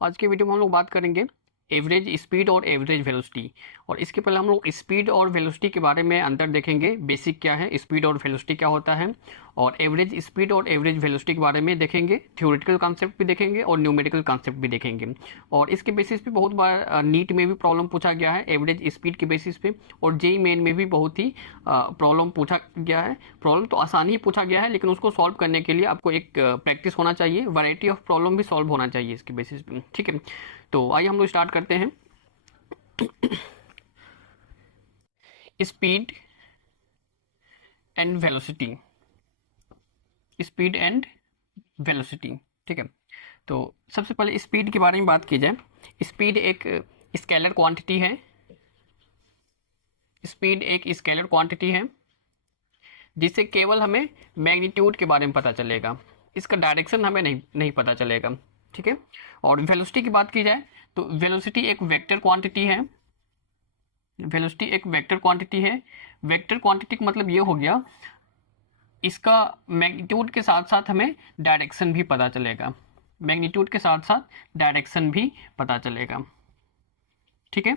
आज के वीडियो में हम लोग बात करेंगे एवरेज स्पीड और एवरेज वेलोसिटी। और इसके पहले हम लोग स्पीड और वेलोसिटी के बारे में अंतर देखेंगे, बेसिक क्या है, स्पीड और वेलोसिटी क्या होता है, और एवरेज स्पीड और एवरेज वेलोसिटी के बारे में देखेंगे। थ्योरेटिकल कॉन्सेप्ट भी देखेंगे और न्यूमेरिकल कॉन्सेप्ट भी देखेंगे। और इसके बेसिस पे बहुत बार नीट में भी प्रॉब्लम पूछा गया है एवरेज स्पीड के बेसिस पे, और जेई मेन में भी बहुत ही प्रॉब्लम पूछा गया है। प्रॉब्लम तो आसान ही पूछा गया है, लेकिन उसको सॉल्व करने के लिए आपको एक प्रैक्टिस होना चाहिए, वैरायटी ऑफ प्रॉब्लम भी सॉल्व होना चाहिए इसके बेसिस पे। ठीक है, तो आइए हम लोग स्टार्ट करते हैं। Speed and velocity, speed and velocity. ठीक है, तो सबसे पहले स्पीड के बारे में बात की जाए। स्पीड एक स्केलर क्वांटिटी है। स्पीड एक स्केलर क्वांटिटी है जिससे केवल हमें मैग्नीट्यूड के बारे में पता चलेगा, इसका डायरेक्शन हमें नहीं पता चलेगा। ठीक है, और वेलोसिटी की बात की जाए तो वेलोसिटी एक वेक्टर क्वांटिटी है। वेलोसिटी एक वेक्टर क्वांटिटी है। वेक्टर क्वांटिटी का मतलब ये हो गया, इसका मैग्नीट्यूड के साथ साथ हमें डायरेक्शन भी पता चलेगा। मैग्नीट्यूड के साथ साथ डायरेक्शन भी पता चलेगा। ठीक है,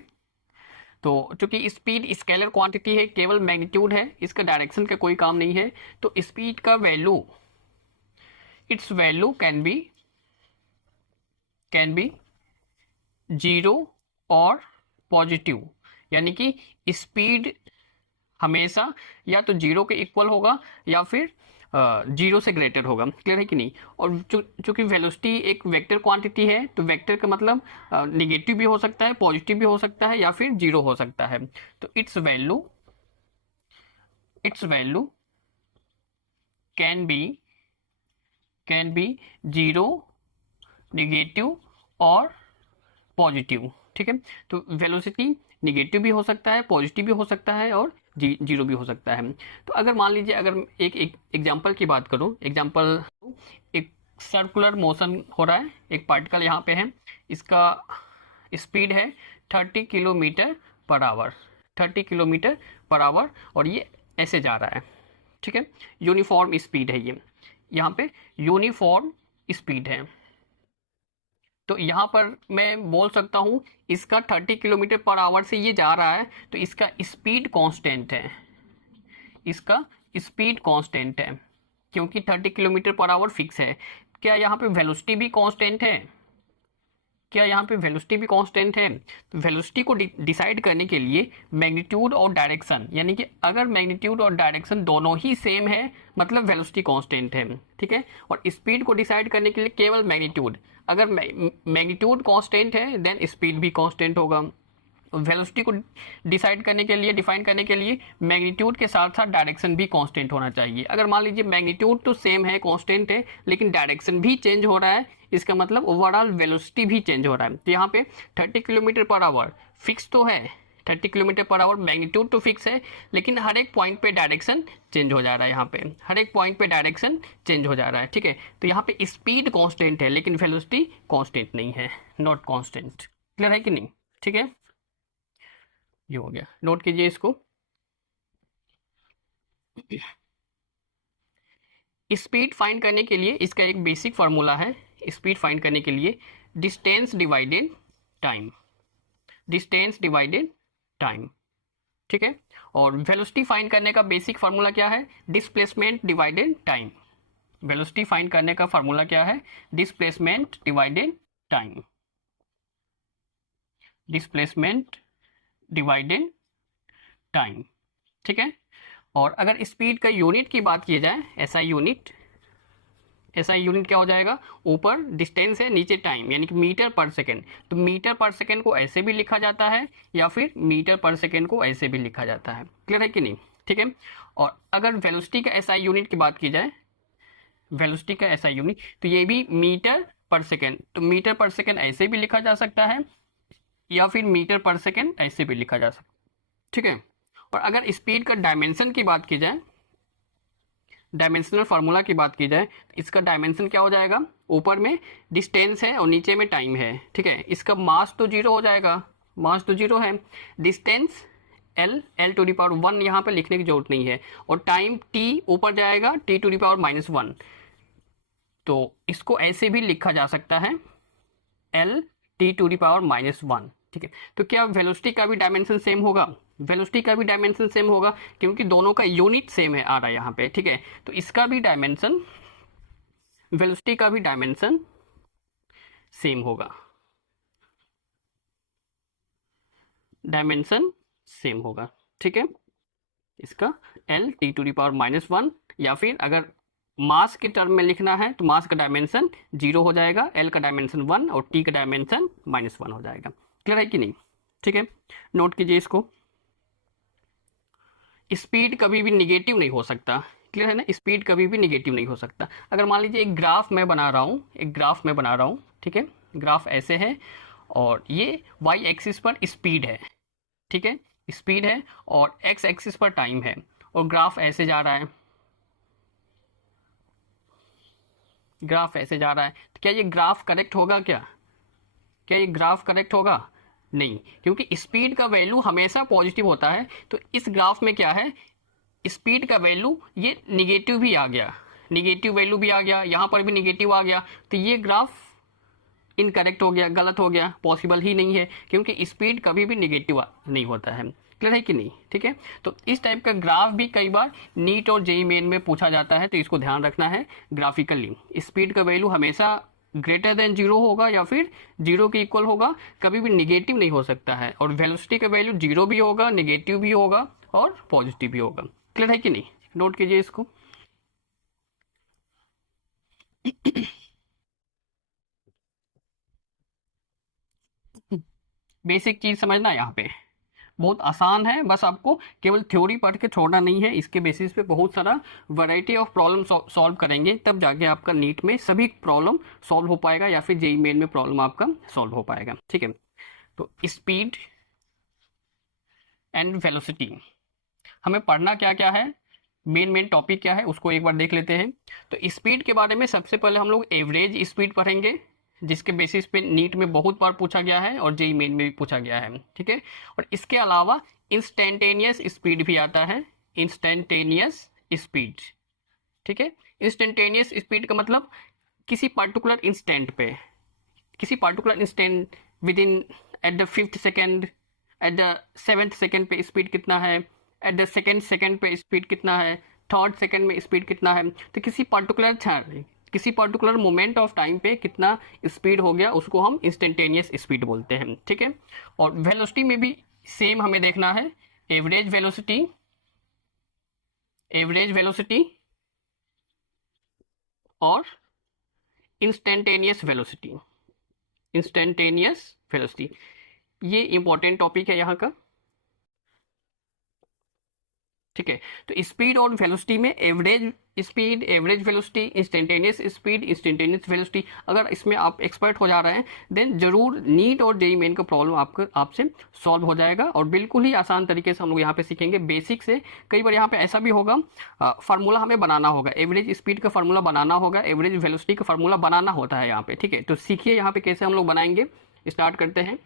तो चूंकि स्पीड स्केलर क्वांटिटी है, केवल मैग्नीट्यूड है, इसका डायरेक्शन का कोई काम नहीं है, तो स्पीड का value, it's value can be zero और पॉजिटिव। यानी कि स्पीड हमेशा या तो जीरो के इक्वल होगा या फिर जीरो से ग्रेटर होगा। क्लियर है कि नहीं। और चूंकि वेलोसिटी एक वेक्टर क्वांटिटी है, तो वेक्टर का मतलब निगेटिव भी हो सकता है, पॉजिटिव भी हो सकता है, या फिर जीरो हो सकता है। तो it's value can be zero, negative और पॉजिटिव। ठीक है, तो वेलोसिटी निगेटिव भी हो सकता है, पॉजिटिव भी हो सकता है, और जीरो भी हो सकता है। तो अगर मान लीजिए, अगर एक एग्जांपल की बात करूं, एग्जांपल, एक सर्कुलर मोशन हो रहा है, एक पार्टिकल यहाँ पे है, इसका स्पीड है 30 kilometre per our. 30 kilometre per our, और ये ऐसे जा रहा है। ठीक है, यूनिफॉर्म स्पीड है ये, यहाँ पे यूनिफॉर्म स्पीड है। तो यहाँ पर मैं बोल सकता हूँ इसका 30 किलोमीटर पर आवर से ये जा रहा है, तो इसका स्पीड कांस्टेंट है। इसका स्पीड कांस्टेंट है क्योंकि 30 किलोमीटर पर आवर फिक्स है। क्या यहाँ पे वेलोसिटी भी कांस्टेंट है? क्या यहाँ पे वेलोसिटी भी कांस्टेंट है? तो वेलोसिटी को डिसाइड करने के लिए मैग्नीट्यूड और डायरेक्शन, यानी कि अगर मैग्नीट्यूड और डायरेक्शन दोनों ही सेम है, मतलब वेलोसिटी कांस्टेंट है। ठीक है, और स्पीड को डिसाइड करने के लिए केवल मैग्नीट्यूड, अगर मैग्नीट्यूड कांस्टेंट है देन स्पीड भी कांस्टेंट होगा। वेलोसिटी को डिसाइड करने के लिए, डिफाइन करने के लिए मैग्नीट्यूड के साथ साथ डायरेक्शन भी कांस्टेंट होना चाहिए। अगर मान लीजिए मैग्नीट्यूड तो सेम है, कांस्टेंट है, लेकिन डायरेक्शन भी चेंज हो रहा है, इसका मतलब ओवरऑल वेलोसिटी भी चेंज हो रहा है। तो यहाँ पे 30 किलोमीटर पर आवर फिक्स तो है, 30 किलोमीटर पर आवर मैग्नीट्यूड तो फिक्स है, लेकिन हर एक पॉइंट पे डायरेक्शन चेंज हो जा रहा है। यहाँ पे हर एक पॉइंट पे डायरेक्शन चेंज हो जा रहा है। ठीक है, तो यहाँ पे स्पीड कांस्टेंट है, लेकिन वेलोसिटी कांस्टेंट नहीं है, नॉट कांस्टेंट। क्लियर है कि नहीं। ठीक है, ये हो गया, नोट कीजिए इसको। स्पीड फाइंड करने के लिए इसका एक बेसिक फार्मूला है। स्पीड फाइंड करने के लिए distance divided time, distance divided time. ठीक है, और वेलोसिटी फाइंड करने का बेसिक फार्मूला क्या है? Displacement divided time. Velocity find करने का फार्मूला क्या है? Displacement divided time, displacement divided time. ठीक है, और अगर स्पीड का यूनिट की बात की जाए, एसआई यूनिट, एसआई यूनिट क्या हो जाएगा? ऊपर डिस्टेंस है, नीचे टाइम, यानी कि मीटर पर सेकेंड। तो मीटर पर सेकेंड को ऐसे भी लिखा जाता है, या फिर मीटर पर सेकेंड को ऐसे भी लिखा जाता है। क्लियर है कि नहीं। ठीक है, और अगर वेलोसिटी का एसआई यूनिट की बात की जाए, वेलोसिटी का एसआई यूनिट, तो ये भी मीटर पर सेकेंड। तो मीटर पर सेकेंड ऐसे भी लिखा जा सकता है, या फिर मीटर पर सेकेंड ऐसे भी लिखा जा सकता है। ठीक है, और अगर स्पीड का डायमेंशन की बात की जाए, डायमेंशनल फार्मूला की बात की जाए, तो इसका डायमेंशन क्या हो जाएगा? ऊपर में डिस्टेंस है और नीचे में टाइम है। ठीक है, इसका मास तो जीरो हो जाएगा, मास तो जीरो है, distance L to the power 1 यहाँ पे लिखने की जरूरत नहीं है, और टाइम टी ऊपर जाएगा, टी टू दी पावर -1। तो इसको ऐसे भी लिखा जा सकता है, L T to the power -1, ठीक है। तो क्या वेलोसिटी का भी डायमेंशन सेम होगा? वेलोसिटी का भी डायमेंशन सेम होगा क्योंकि दोनों का यूनिट सेम है आ रहा है यहाँ पे, ठीक है। तो इसका भी डायमेंशन, वेलोसिटी का भी डायमेंशन सेम होगा, डायमेंशन सेम होगा, ठीक है। इसका L T to the power -1, या फिर अगर मास के टर्म में लिखना है तो मास का डायमेंशन 0 हो जाएगा, एल का डायमेंशन 1 और टी का डायमेंशन -1 हो जाएगा। क्लियर है कि नहीं? ठीक है, नोट कीजिए इसको। स्पीड कभी भी निगेटिव नहीं हो सकता, क्लियर है ना? स्पीड कभी भी निगेटिव नहीं हो सकता। अगर मान लीजिए एक ग्राफ मैं बना रहा हूँ, एक ग्राफ मैं बना रहा हूँ, ठीक है, ग्राफ ऐसे है और ये वाई एक्सिस पर स्पीड है, ठीक है, स्पीड है, और एक्स एक्सिस पर टाइम है, और ग्राफ ऐसे जा रहा है, ग्राफ ऐसे जा रहा है। तो क्या ये ग्राफ करेक्ट होगा? क्या ये ग्राफ करेक्ट होगा? नहीं, क्योंकि स्पीड का वैल्यू हमेशा पॉजिटिव होता है। तो इस ग्राफ में क्या है, स्पीड का वैल्यू ये निगेटिव भी आ गया, निगेटिव वैल्यू भी आ गया, यहाँ पर भी निगेटिव आ गया, तो ये ग्राफ इनकरेक्ट हो गया, गलत हो गया, पॉसिबल ही नहीं है, क्योंकि स्पीड कभी भी निगेटिव नहीं होता है। क्लियर है कि नहीं? ठीक है, तो इस टाइप का ग्राफ भी कई बार नीट और जेईई मेन में पूछा जाता है, तो इसको ध्यान रखना है ग्राफिकली। स्पीड का वैल्यू हमेशा ग्रेटर देन 0 होगा या फिर 0 के इक्वल होगा, कभी भी निगेटिव नहीं हो सकता है, और वेलोसिटी का वैल्यू 0 भी होगा, निगेटिव भी होगा और पॉजिटिव भी होगा। क्लियर है कि नहीं? नोट कीजिए इसको। बेसिक चीज समझना, यहाँ पे बहुत आसान है, बस आपको केवल थ्योरी पढ़ के छोड़ना नहीं है, इसके बेसिस पे बहुत सारा वैरायटी ऑफ प्रॉब्लम सॉल्व करेंगे, तब जाके आपका नीट में सभी प्रॉब्लम सॉल्व हो पाएगा, या फिर जेईई मेन में प्रॉब्लम आपका सॉल्व हो पाएगा। ठीक है, तो स्पीड एंड वेलोसिटी हमें पढ़ना क्या क्या है, मेन टॉपिक क्या है, उसको एक बार देख लेते हैं। तो स्पीड के बारे में सबसे पहले हम लोग एवरेज स्पीड पढ़ेंगे, जिसके बेसिस पे नीट में बहुत बार पूछा गया है और जेईई मेन में भी पूछा गया है। ठीक है, और इसके अलावा इंस्टेंटेनियस स्पीड भी आता है, इंस्टेंटेनियस स्पीड। ठीक है, इंस्टेंटेनियस स्पीड का मतलब किसी पर्टिकुलर इंस्टेंट पे, किसी particular instant with in at the 5th second, at the 7th second पे स्पीड कितना है, एट द 2nd सेकेंड पे स्पीड कितना है, 3rd सेकेंड में स्पीड कितना है, तो किसी पर्टिकुलर मोमेंट ऑफ टाइम पे कितना स्पीड हो गया, उसको हम इंस्टेंटेनियस स्पीड बोलते हैं। ठीक है, और वेलोसिटी में भी सेम हमें देखना है, एवरेज वेलोसिटी, एवरेज वेलोसिटी और इंस्टेंटेनियस वेलोसिटी, इंस्टेंटेनियस वेलोसिटी, ये इंपॉर्टेंट टॉपिक है यहाँ का। ठीक है, तो स्पीड और वेलोसिटी में average speed, average velocity, instantaneous speed, instantaneous velocity, अगर इसमें आप एक्सपर्ट हो जा रहे हैं देन जरूर नीट और जेईई मेन का प्रॉब्लम आपसे सॉल्व हो जाएगा, और बिल्कुल ही आसान तरीके से हम लोग यहाँ पे सीखेंगे बेसिक से। कई बार यहाँ पे ऐसा भी होगा, फार्मूला हमें बनाना होगा, एवरेज स्पीड का फार्मूला बनाना होगा, एवरेज वेलोसिटी का फार्मूला बनाना होता है यहाँ पे। ठीक है, तो सीखिए यहाँ पे कैसे हम लोग बनाएंगे, स्टार्ट करते हैं।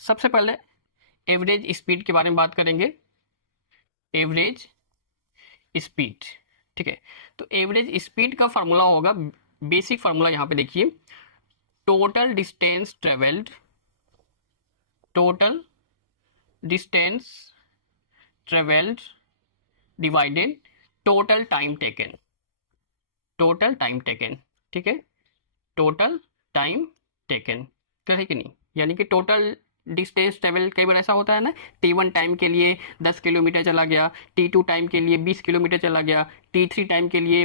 सबसे पहले एवरेज स्पीड के बारे में बात करेंगे, एवरेज स्पीड। ठीक है, तो एवरेज स्पीड का फार्मूला होगा, बेसिक फार्मूला यहाँ पे देखिए, total distance travelled, total distance travelled divided total time taken, total time taken. ठीक है, टोटल टाइम टेकन, क्लियर है कि नहीं? यानी कि टोटल डिस्टेंस ट्रेवल, कई बार ऐसा होता है ना, T1 टाइम के लिए 10 किलोमीटर चला गया, T2 टाइम के लिए 20 किलोमीटर चला गया, T3 टाइम के लिए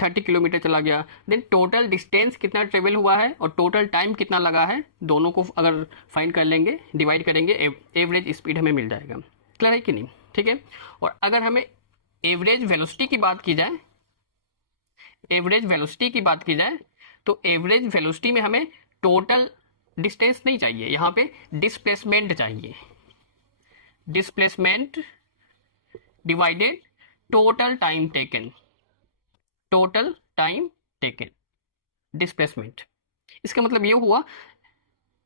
30 किलोमीटर चला गया, देन टोटल डिस्टेंस कितना ट्रेवल हुआ है और टोटल टाइम कितना लगा है, दोनों को अगर फाइंड कर लेंगे, डिवाइड करेंगे, एवरेज स्पीड हमें मिल जाएगा। क्लियर है कि नहीं? ठीक है, और अगर हमें एवरेज वेलोसिटी की बात की जाए, एवरेज वेलोसिटी की बात की जाए, तो एवरेज वेलोसिटी में हमें टोटल डिस्टेंस नहीं चाहिए, यहाँ पे डिस्प्लेसमेंट चाहिए, displacement divided total time taken, total time taken, displacement. इसका मतलब ये हुआ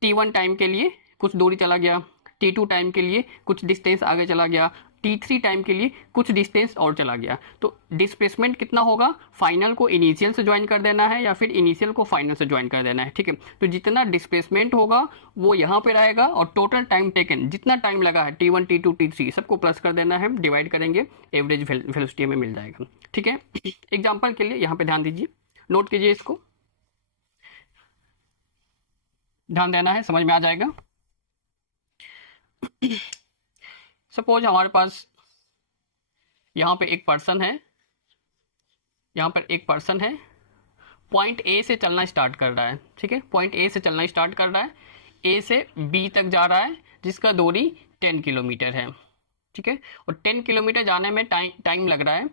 T1 टाइम के लिए कुछ दूरी चला गया, T2 टाइम के लिए कुछ डिस्टेंस आगे चला गया, t3 टाइम के लिए कुछ डिस्टेंस और चला गया, तो डिस्प्लेसमेंट कितना होगा, फाइनल को इनिशियल से ज्वाइन कर देना है या फिर इनिशियल को फाइनल से ज्वाइन कर देना है, ठीक है। तो जितना डिस्प्लेसमेंट होगा वो यहाँ पे रहेगा और टोटल टाइम टेकन जितना टाइम लगा है t1 t2 t3 सबको प्लस कर देना है, डिवाइड करेंगे, एवरेज वेलोसिटी में मिल जाएगा, ठीक है। एग्जाम्पल के लिए यहाँ पे ध्यान दीजिए, नोट कीजिए, इसको ध्यान देना है, समझ में आ जाएगा। सपोज हमारे पास यहाँ पे एक पर्सन है, यहाँ पर एक पर्सन है, पॉइंट ए से चलना स्टार्ट कर रहा है, ठीक है, पॉइंट ए से चलना स्टार्ट कर रहा है, ए से बी तक जा रहा है जिसका दूरी 10 किलोमीटर है, ठीक है, और 10 किलोमीटर जाने में टाइम लग रहा है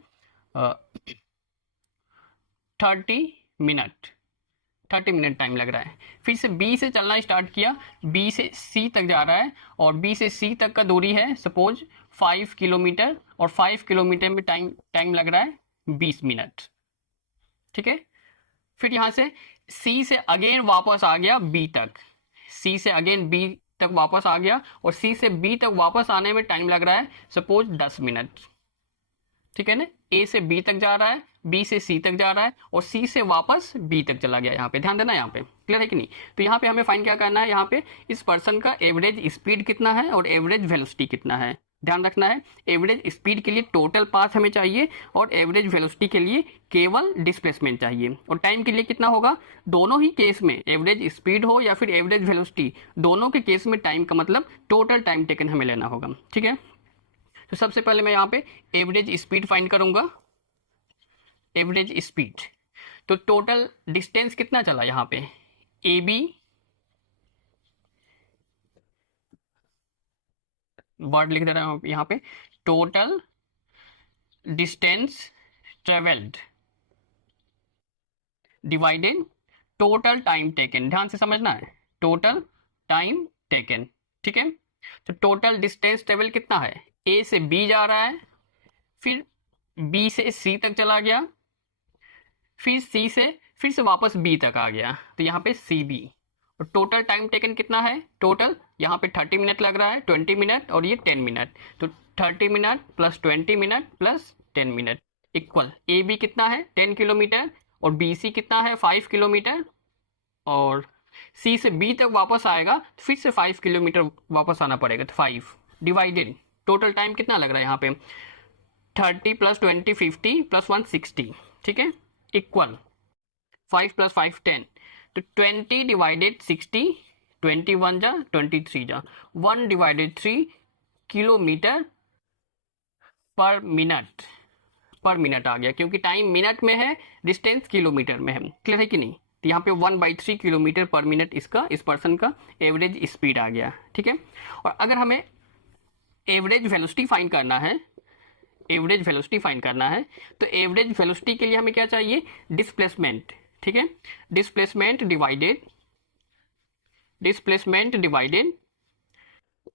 30 मिनट टाइम लग रहा है। फिर से बी से चलना स्टार्ट किया, बी से सी तक जा रहा है और बी से सी तक का दूरी है सपोज 5 किलोमीटर और 5 किलोमीटर में टाइम लग रहा है 20 मिनट, ठीक है। फिर यहाँ से सी से अगेन वापस आ गया बी तक, सी से अगेन बी तक वापस आ गया और सी से बी तक वापस आने में टाइम लग रहा है सपोज 10 मिनट, ठीक है ना। ए से बी तक जा रहा है, बी से सी तक जा रहा है और सी से वापस बी तक चला गया, यहाँ पे ध्यान देना, यहाँ पे क्लियर है कि नहीं। तो यहाँ पे हमें फाइंड क्या करना है, यहाँ पे इस पर्सन का एवरेज स्पीड कितना है और एवरेज वेलोसिटी कितना है, ध्यान रखना है। एवरेज स्पीड के लिए टोटल पाथ हमें चाहिए और एवरेज वेलोसिटी के लिए केवल डिस्प्लेसमेंट चाहिए, और टाइम के लिए कितना होगा, दोनों ही केस में एवरेज स्पीड हो या फिर एवरेज वेलोसिटी, दोनों के केस में टाइम का मतलब टोटल टाइम टेकन हमें लेना होगा, ठीक है। तो सबसे पहले मैं यहाँ पे एवरेज स्पीड फाइंड करूंगा, एवरेज स्पीड। तो टोटल डिस्टेंस कितना चला यहाँ पे, ए बी, वर्ड लिख दे रहा हूँ यहाँ पे, total distance travelled divided total time taken, ध्यान से समझना है, टोटल टाइम टेकन, ठीक है। तो टोटल डिस्टेंस ट्रेवल कितना है, ए से बी जा रहा है, फिर बी से सी तक चला गया, फिर सी से फिर से वापस बी तक आ गया, तो यहाँ पे सी बी, और टोटल टाइम टेकन कितना है, टोटल यहाँ पे 30 मिनट लग रहा है, 20 मिनट और ये 10 मिनट, तो 30 minute plus 20 minute plus 10 minute equal A B कितना है 10 किलोमीटर और बी सी कितना है 5 किलोमीटर, और सी से बी तक वापस आएगा तो फिर से 5 किलोमीटर वापस आना पड़ेगा, तो 5 डिवाइडेड टोटल टाइम कितना लग रहा है यहाँ पे 30 प्लस 20 50 प्लस 1 60, ठीक है, इक्वल 5 प्लस 5 10, तो 20 डिवाइडेड 60, 21 जा 23 जा 1 डिवाइडेड 3 किलोमीटर पर मिनट आ गया, क्योंकि टाइम मिनट में है, डिस्टेंस किलोमीटर में है, क्लियर है कि नहीं। तो यहाँ पे 1/3 किलोमीटर पर मिनट इसका, इस पर्सन का एवरेज स्पीड आ गया, ठीक है। और अगर हमें एवरेज वेलोसिटी फाइंड करना है, एवरेज वेलोसिटी फाइंड करना है, तो एवरेज वेलोसिटी के लिए हमें क्या चाहिए, डिस्प्लेसमेंट, ठीक है, displacement divided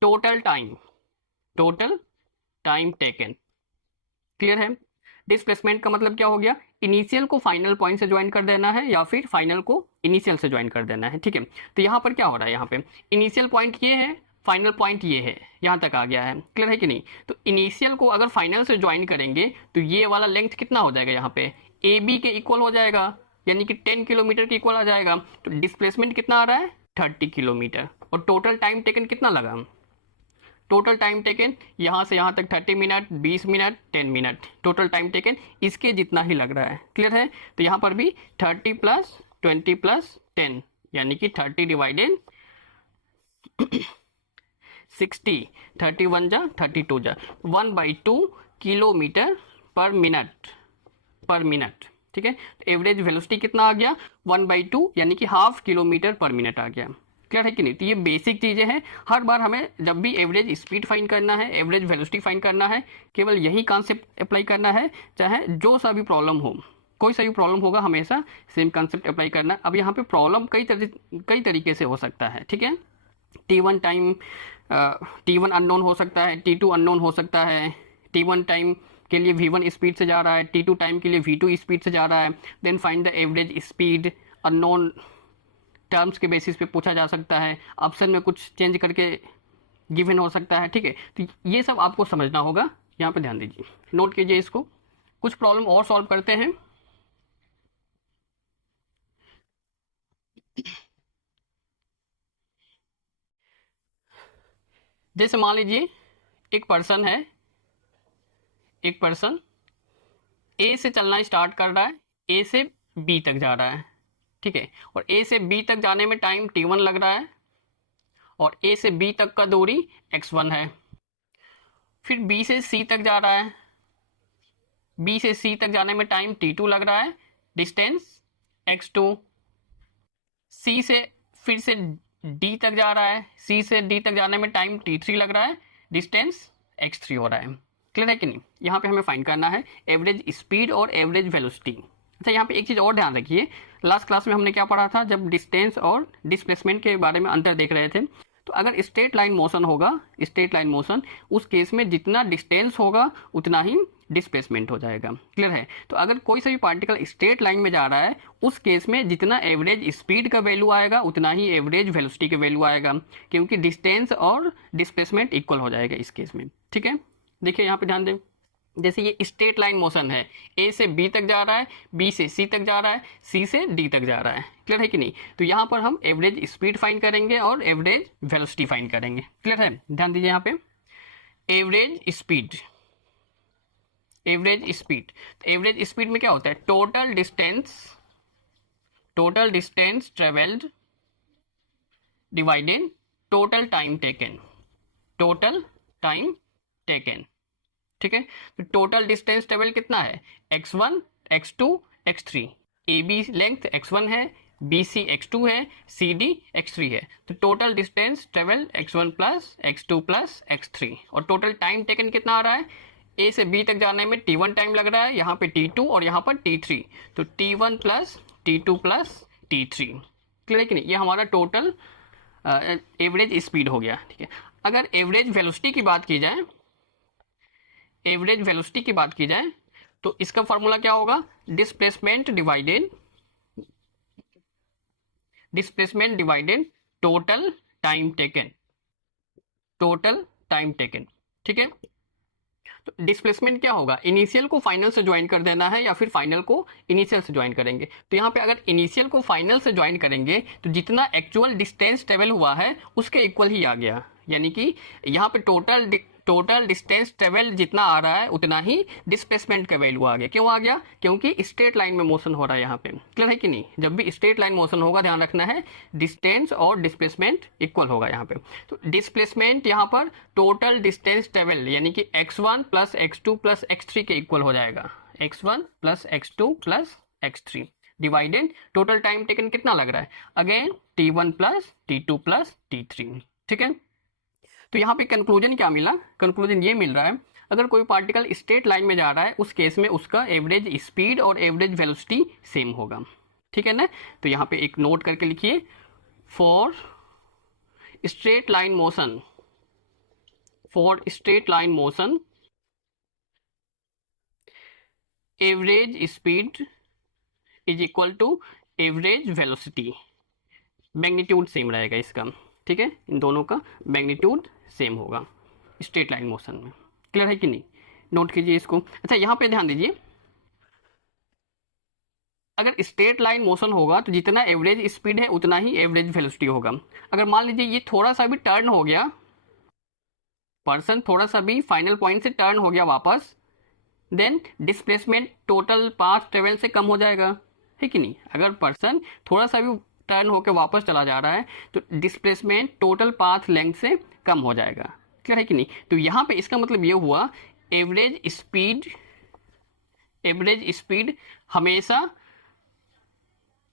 total time taken, clear है। डिस्प्लेसमेंट का मतलब क्या हो गया, इनिशियल को फाइनल पॉइंट से ज्वाइन कर देना है या फिर फाइनल को इनिशियल से ज्वाइन कर देना है, ठीक है। तो यहाँ पर क्या हो रहा है, यहाँ पे इनिशियल पॉइंट ये है, फाइनल पॉइंट ये है, यहाँ तक आ गया है, क्लियर है कि नहीं। तो इनिशियल को अगर फाइनल से ज्वाइन करेंगे तो ये वाला लेंथ कितना हो जाएगा, यहाँ पे ए बी के इक्वल हो जाएगा, यानी कि 10 किलोमीटर के इक्वल आ जाएगा। तो डिस्प्लेसमेंट कितना आ रहा है 30 किलोमीटर, और टोटल टाइम टेकन कितना लगा, टोटल टाइम टेकन यहाँ से यहाँ तक 30 minute 20 minute 10 minute, total time taken इसके जितना ही लग रहा है, क्लियर है। तो यहाँ पर भी 30 प्लस 20 प्लस 10 यानी कि 30 डिवाइडेड 60, 31 जा 32 जा 1/2 किलोमीटर पर मिनट, ठीक है। तो एवरेज वेलोसिटी कितना आ गया 1/2 यानी कि हाफ किलोमीटर पर मिनट आ गया, क्लियर है कि नहीं। तो ये बेसिक चीज़ें हैं, हर बार हमें जब भी एवरेज स्पीड फाइंड करना है, एवरेज वेलोसिटी फाइंड करना है, केवल यही कॉन्सेप्ट अप्लाई करना है, चाहे जो सा भी प्रॉब्लम हो, कोई सा भी प्रॉब्लम होगा हमेशा सेम कॉन्सेप्ट अप्लाई करना। अब यहाँ पे प्रॉब्लम कई तरीके से हो सकता है, ठीक है। T1 टाइम T1 अननोन हो सकता है, T2 अननोन हो सकता है, T1 टाइम के लिए V1 स्पीड से जा रहा है, T2 टाइम के लिए V2 स्पीड से जा रहा है, then find the average speed, unknown terms के बेसिस पे पूछा जा सकता है, ऑप्शन में कुछ चेंज करके गिवन हो सकता है, ठीक है। तो ये सब आपको समझना होगा, यहाँ पे ध्यान दीजिए, नोट कीजिए इसको। कुछ प्रॉब्लम और सॉल्व करते हैं। जैसे मान लीजिए एक पर्सन है, एक पर्सन ए से चलना स्टार्ट कर रहा है, ए से बी तक जा रहा है, ठीक है, और ए से बी तक जाने में टाइम t1 लग रहा है, और ए से बी तक का दूरी x1 है। फिर बी से सी तक जा रहा है, बी से सी तक जाने में टाइम t2 लग रहा है, डिस्टेंस x2। सी से फिर से डी तक जा रहा है, सी से डी तक जाने में टाइम t3 लग रहा है, डिस्टेंस x3 हो रहा है। क्लियर है कि नहीं? यहाँ पे हमें फाइंड करना है एवरेज स्पीड और एवरेज वेलोसिटी। अच्छा, यहाँ पे एक चीज़ और ध्यान रखिए, लास्ट क्लास में हमने क्या पढ़ा था, जब डिस्टेंस और डिस्प्लेसमेंट के बारे में अंतर देख रहे थे, तो अगर स्ट्रेट लाइन मोशन होगा, स्ट्रेट लाइन मोशन, उस केस में जितना डिस्टेंस होगा उतना ही डिस्प्लेसमेंट हो जाएगा। क्लियर है? तो अगर कोई सा भी पार्टिकल स्ट्रेट लाइन में जा रहा है, उस केस में जितना एवरेज स्पीड का वैल्यू आएगा उतना ही एवरेज वेलोसिटी का वैल्यू आएगा, क्योंकि डिस्टेंस और डिस्प्लेसमेंट इक्वल हो जाएगा इस केस में। ठीक है, देखिए यहाँ पे ध्यान दें, जैसे ये स्ट्रेट लाइन मोशन है, ए से बी तक जा रहा है, बी से सी तक जा रहा है, सी से डी तक जा रहा है। क्लियर है कि नहीं? तो यहाँ पर हम एवरेज स्पीड फाइंड करेंगे और एवरेज वेलोसिटी फाइंड करेंगे। क्लियर है? ध्यान दीजिए यहाँ पे, average speed, average speed, average speed में क्या होता है, total distance travelled divided total time taken, total time taken. ठीक है, तो टोटल डिस्टेंस ट्रेवल कितना है, x1, x2, x3। ए बी लेंथ x1 है, बी सी x2 है, सी डी x3 है, तो total distance travel x1 plus x2 plus x3। और टोटल टाइम टेकन कितना आ रहा है, ए से बी तक जाने में t1 टाइम लग रहा है, यहाँ पे t2 और यहाँ पर t3, तो t1 plus t2 plus t3। Clear है कि नहीं? ये हमारा टोटल एवरेज स्पीड हो गया। ठीक है, अगर एवरेज वेलोसिटी की बात की जाए, एवरेज वेलोसिटी की बात की जाए तो इसका फॉर्मूला क्या होगा, displacement divided total time taken, total time taken. ठीक है, तो डिस्प्लेसमेंट क्या होगा, इनिशियल को फाइनल से ज्वाइन कर देना है या फिर फाइनल को इनिशियल से ज्वाइन करेंगे। तो यहाँ पे अगर इनिशियल को फाइनल से ज्वाइन करेंगे तो जितना एक्चुअल डिस्टेंस ट्रेवल हुआ है उसके इक्वल ही आ गया, यानी कि यहाँ पे टोटल डिस्टेंस ट्रेवल जितना आ रहा है उतना ही डिस्प्लेसमेंट का वैल्यू आ गया। क्यों आ गया? क्योंकि स्ट्रेट लाइन में मोशन हो रहा है यहाँ पे। क्लियर है कि नहीं? जब भी स्ट्रेट लाइन मोशन होगा ध्यान रखना है डिस्टेंस और डिस्प्लेसमेंट इक्वल होगा यहाँ पे। तो डिस्प्लेसमेंट यहाँ पर टोटल डिस्टेंस ट्रेवल यानी कि x1 plus x2 plus x3 के इक्वल हो जाएगा, x1 plus x2 plus x3 divided total time taken कितना लग रहा है, again t1 plus t2 plus t3। ठीक है, तो यहाँ पे कंक्लूजन क्या मिला, कंक्लूजन ये मिल रहा है, अगर कोई पार्टिकल स्ट्रेट लाइन में जा रहा है उस केस में उसका एवरेज स्पीड और एवरेज वेलोसिटी सेम होगा। ठीक है ना? तो यहाँ पे एक नोट करके लिखिए, for straight line motion, for straight line motion average speed is equal to average velocity. Magnitude same रहेगा इसका। ठीक है, इन दोनों का मैग्नीट्यूड सेम होगा स्ट्रेट लाइन मोशन में। क्लियर है कि नहीं? नोट कीजिए इसको। अच्छा, यहाँ पे ध्यान दीजिए, अगर स्ट्रेट लाइन मोशन होगा तो जितना एवरेज स्पीड है उतना ही एवरेज वेलोसिटी होगा। अगर मान लीजिए ये थोड़ा सा भी टर्न हो गया, पर्सन थोड़ा सा भी फाइनल पॉइंट से टर्न हो गया वापस, then displacement total path travel से कम हो जाएगा, है कि नहीं? अगर पर्सन थोड़ा सा भी टर्न होकर वापस चला जा रहा है तो डिस्प्लेसमेंट टोटल पाथ लेंथ से कम हो जाएगा। क्लियर है कि नहीं? तो यहाँ पे इसका मतलब ये हुआ एवरेज स्पीड हमेशा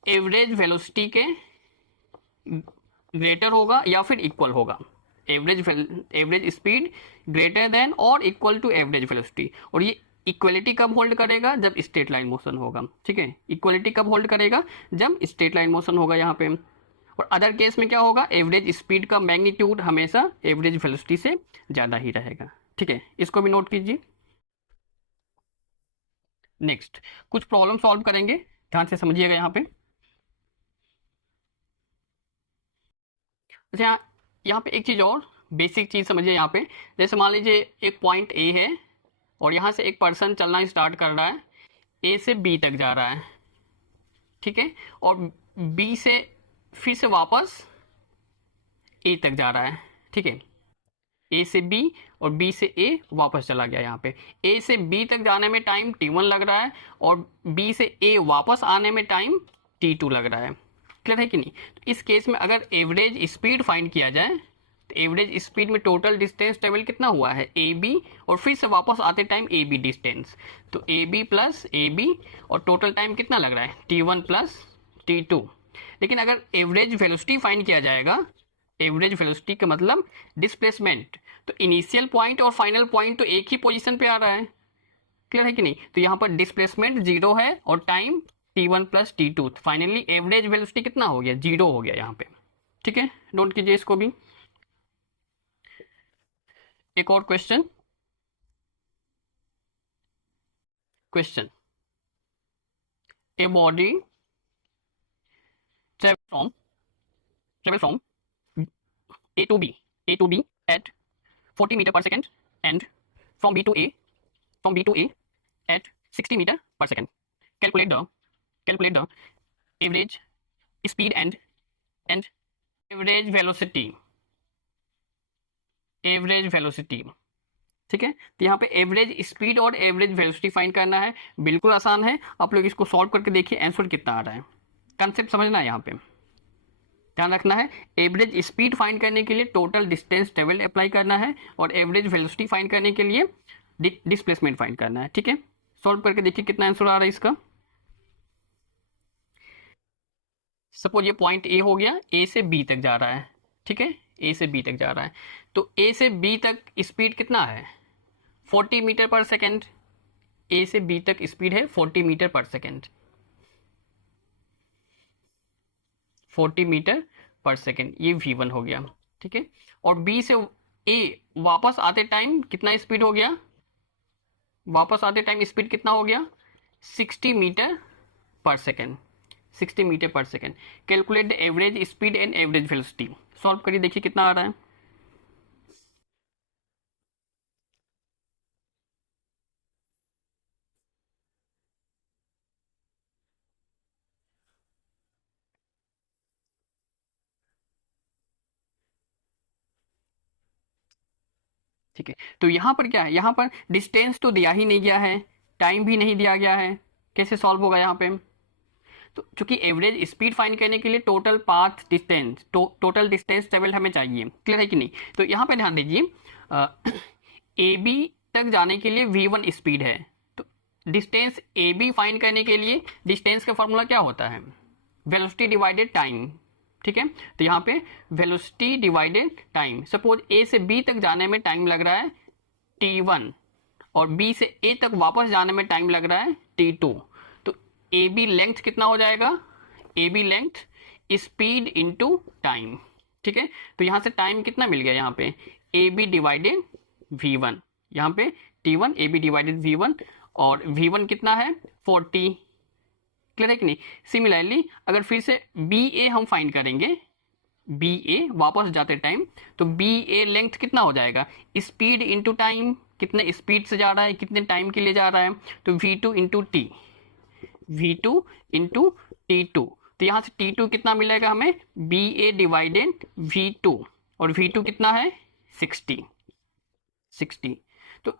एवरेज वेलोसिटी के ग्रेटर होगा या फिर इक्वल होगा। एवरेज स्पीड ग्रेटर देन और इक्वल टू एवरेज वेलोसिटी। और ये इक्वलिटी कब होल्ड करेगा, जब स्ट्रेट लाइन मोशन होगा। ठीक है, इक्वलिटी कब होल्ड करेगा, जब स्ट्रेट लाइन मोशन होगा यहाँ पे। और अदर केस में क्या होगा, एवरेज स्पीड का मैग्नीट्यूड हमेशा एवरेज वेलोसिटी से ज़्यादा ही रहेगा। ठीक है, इसको भी नोट कीजिए। नेक्स्ट कुछ प्रॉब्लम सॉल्व करेंगे, ध्यान से समझिएगा यहाँ पे। अच्छा, यहाँ पे एक चीज़ और बेसिक चीज़ समझिए यहाँ पे। जैसे मान लीजिए एक पॉइंट ए है और यहाँ से एक पर्सन चलना स्टार्ट कर रहा है, ए से बी तक जा रहा है, ठीक है, और बी से फिर से वापस ए तक जा रहा है, ठीक है, ए से बी और बी से ए वापस चला गया। यहाँ पे ए से बी तक जाने में टाइम t1 लग रहा है और बी से ए वापस आने में टाइम t2 लग रहा है। क्लियर है कि नहीं? तो इस केस में अगर एवरेज स्पीड फाइंड किया जाए तो एवरेज स्पीड में टोटल डिस्टेंस ट्रेवल कितना हुआ है, ए बी, और फिर से वापस आते टाइम ए बी डिस्टेंस, तो A B plus A B, और टोटल टाइम कितना लग रहा है, t1 प्लस t2। लेकिन अगर एवरेज वेलोसिटी फाइंड किया जाएगा, एवरेज वेलोसिटी का मतलब डिस्प्लेसमेंट, तो इनिशियल पॉइंट और फाइनल पॉइंट तो एक ही पोजीशन पे आ रहा है। क्लियर है कि नहीं? तो यहाँ पर डिस्प्लेसमेंट 0 है और time t1 plus t2, finally average velocity कितना हो गया, 0 हो गया यहाँ पे। ठीक है, नोट कीजिए इसको भी। एक और question, a body travel from A to B at 40 meter per second and from B to A at 60 meter per second. Calculate the average speed and average velocity. ठीक है, तो यहाँ पे एवरेज स्पीड और एवरेज वेलोसिटी फाइंड करना है। बिल्कुल आसान है, आप लोग इसको सॉल्व करके देखिए आंसर कितना आ रहा है। कंसेप्ट समझना है, यहाँ पे ध्यान रखना है। एवरेज स्पीड फाइंड करने के लिए टोटल डिस्टेंस ट्रेवल अप्लाई करना है और एवरेज वेलोसिटी फाइंड करने के लिए डिस्प्लेसमेंट फाइंड करना है। ठीक है, सॉल्व करके देखिए कितना आंसर आ रहा है इसका। सपोज ये पॉइंट ए हो गया, ए से बी तक जा रहा है, ठीक है, ए से बी तक जा रहा है, तो ए से बी तक स्पीड कितना है, 40 मीटर पर सेकेंड। ए से बी तक स्पीड है 40 मीटर पर सेकेंड, 40 मीटर पर सेकेंड, ये v1 हो गया। ठीक है, और b से a वापस आते टाइम कितना स्पीड हो गया, वापस आते टाइम स्पीड कितना हो गया, 60 मीटर पर सेकेंड, 60 मीटर पर second. Calculate the average speed and average velocity. Solve करिए, देखिए कितना आ रहा है। ठीक है, तो यहाँ पर क्या है, यहाँ पर डिस्टेंस तो दिया ही नहीं गया है, टाइम भी नहीं दिया गया है, कैसे सॉल्व होगा यहाँ पे? तो चूंकि एवरेज स्पीड फाइंड करने के लिए total path distance, total distance travel हमें चाहिए। क्लियर है कि नहीं? तो यहाँ पे ध्यान दीजिए, ए बी तक जाने के लिए v1 स्पीड है, तो डिस्टेंस ए बी फाइंड करने के लिए डिस्टेंस का फॉर्मूला क्या होता है, वेलोसिटी डिवाइडेड टाइम। ठीक है, तो यहाँ पे वेलोसिटी डिवाइडेड टाइम। सपोज ए से बी तक जाने में टाइम लग रहा है t1 और बी से ए तक वापस जाने में टाइम लग रहा है t2, तो ए बी लेंथ कितना हो जाएगा, A B length speed into time. ठीक है, तो यहाँ से टाइम कितना मिल गया, यहाँ पे ए बी डिवाइडेड v1, यहाँ पे t1 A B divided v1, और v1 कितना है 40। क्लियर है कि नहीं? सिमिलरली अगर फिर से बी ए हम फाइंड करेंगे, बी ए वापस जाते टाइम, तो बी ए लेंथ कितना हो जाएगा, स्पीड इंटू टाइम, कितने स्पीड से जा रहा है, कितने टाइम के लिए जा रहा है, तो v2 into T, v2 into t2, तो यहाँ से t2 कितना मिलेगा हमें, बी ए डिवाइडेड v2, और v2 कितना है 60। तो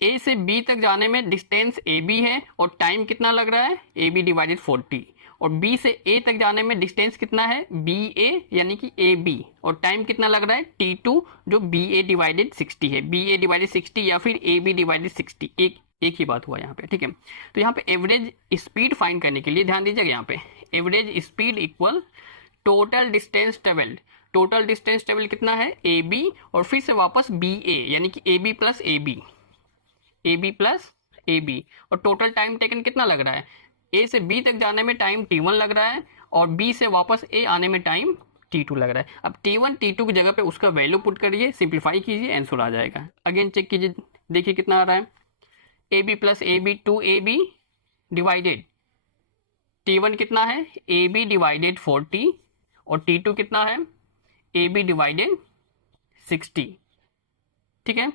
ए से बी तक जाने में डिस्टेंस ए बी है और टाइम कितना लग रहा है, ए बी डिवाइडेड 40, और बी से ए तक जाने में डिस्टेंस कितना है, बी ए यानी कि ए बी, और टाइम कितना लग रहा है t2, जो बी ए डिवाइडेड 60 है, बी ए डिवाइडेड 60 या फिर ए बी डिवाइडेड 60, एक ही बात हुआ यहाँ पे। ठीक है, तो यहाँ पे एवरेज स्पीड फाइंड करने के लिए ध्यान दीजिएगा, यहाँ पे average speed equal total distance travelled. Total distance travel कितना है, ए बी और फिर से वापस बी ए, यानी कि A B plus A B, A B plus A B, और टोटल टाइम टेकन कितना लग रहा है, ए से बी तक जाने में टाइम t1 लग रहा है और बी से वापस ए आने में टाइम t2 लग रहा है। अब t1 t2 की जगह पे उसका वैल्यू पुट करिए, सिंप्लीफाई कीजिए, आंसर आ जाएगा। अगेन चेक कीजिए, देखिए कितना आ रहा है, A B plus A B, 2ab divided t1 कितना है, ए बी डिवाइडेड 40, और t2 कितना है, ए बी डिवाइडेड 60। ठीक है,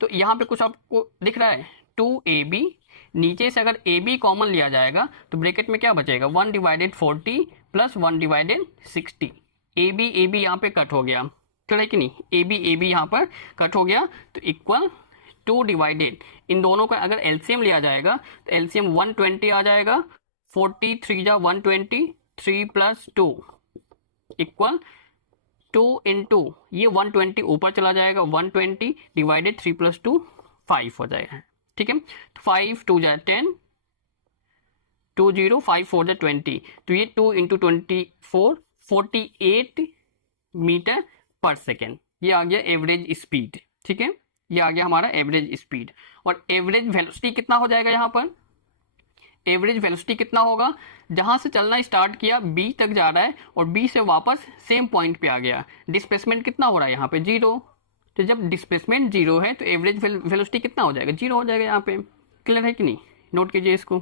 तो यहाँ पे कुछ आपको दिख रहा है 2ab, नीचे से अगर ab कॉमन लिया जाएगा तो ब्रैकेट में क्या बचेगा 1/40 प्लस 1/60। ab यहाँ पे कट हो गया, क्लियर है कि नहीं, ab यहाँ पर कट हो गया, तो इक्वल 2 डिवाइडेड, इन दोनों का अगर एलसीएम लिया जाएगा तो एलसीएम 120 आ जाएगा, 43 जा 120, 3 प्लस 2 इक्वल 2 इंटू ये 120 ऊपर चला जाएगा, 120 डिवाइडेड 3 प्लस 2 5 हो जाएगा, ठीक है। तो 5 2 जा 10, 2 0 5 4 जा 20, तो ये 2 इंटू 24 48 मीटर पर सेकेंड, ये आ गया एवरेज स्पीड, ठीक है, ये आ गया हमारा एवरेज स्पीड। और एवरेज वेलोसिटी कितना हो जाएगा यहाँ पर, एवरेज वेलोसिटी कितना होगा, जहां से चलना स्टार्ट किया बी तक जा रहा है और बी से वापस सेम पॉइंट पे आ गया, डिस्प्लेसमेंट कितना हो रहा है यहाँ पे 0, तो जब डिस्प्लेसमेंट 0 है तो एवरेज वेलोसिटी कितना हो जाएगा 0 हो जाएगा यहाँ पे, क्लियर है कि नहीं, नोट कीजिए इसको।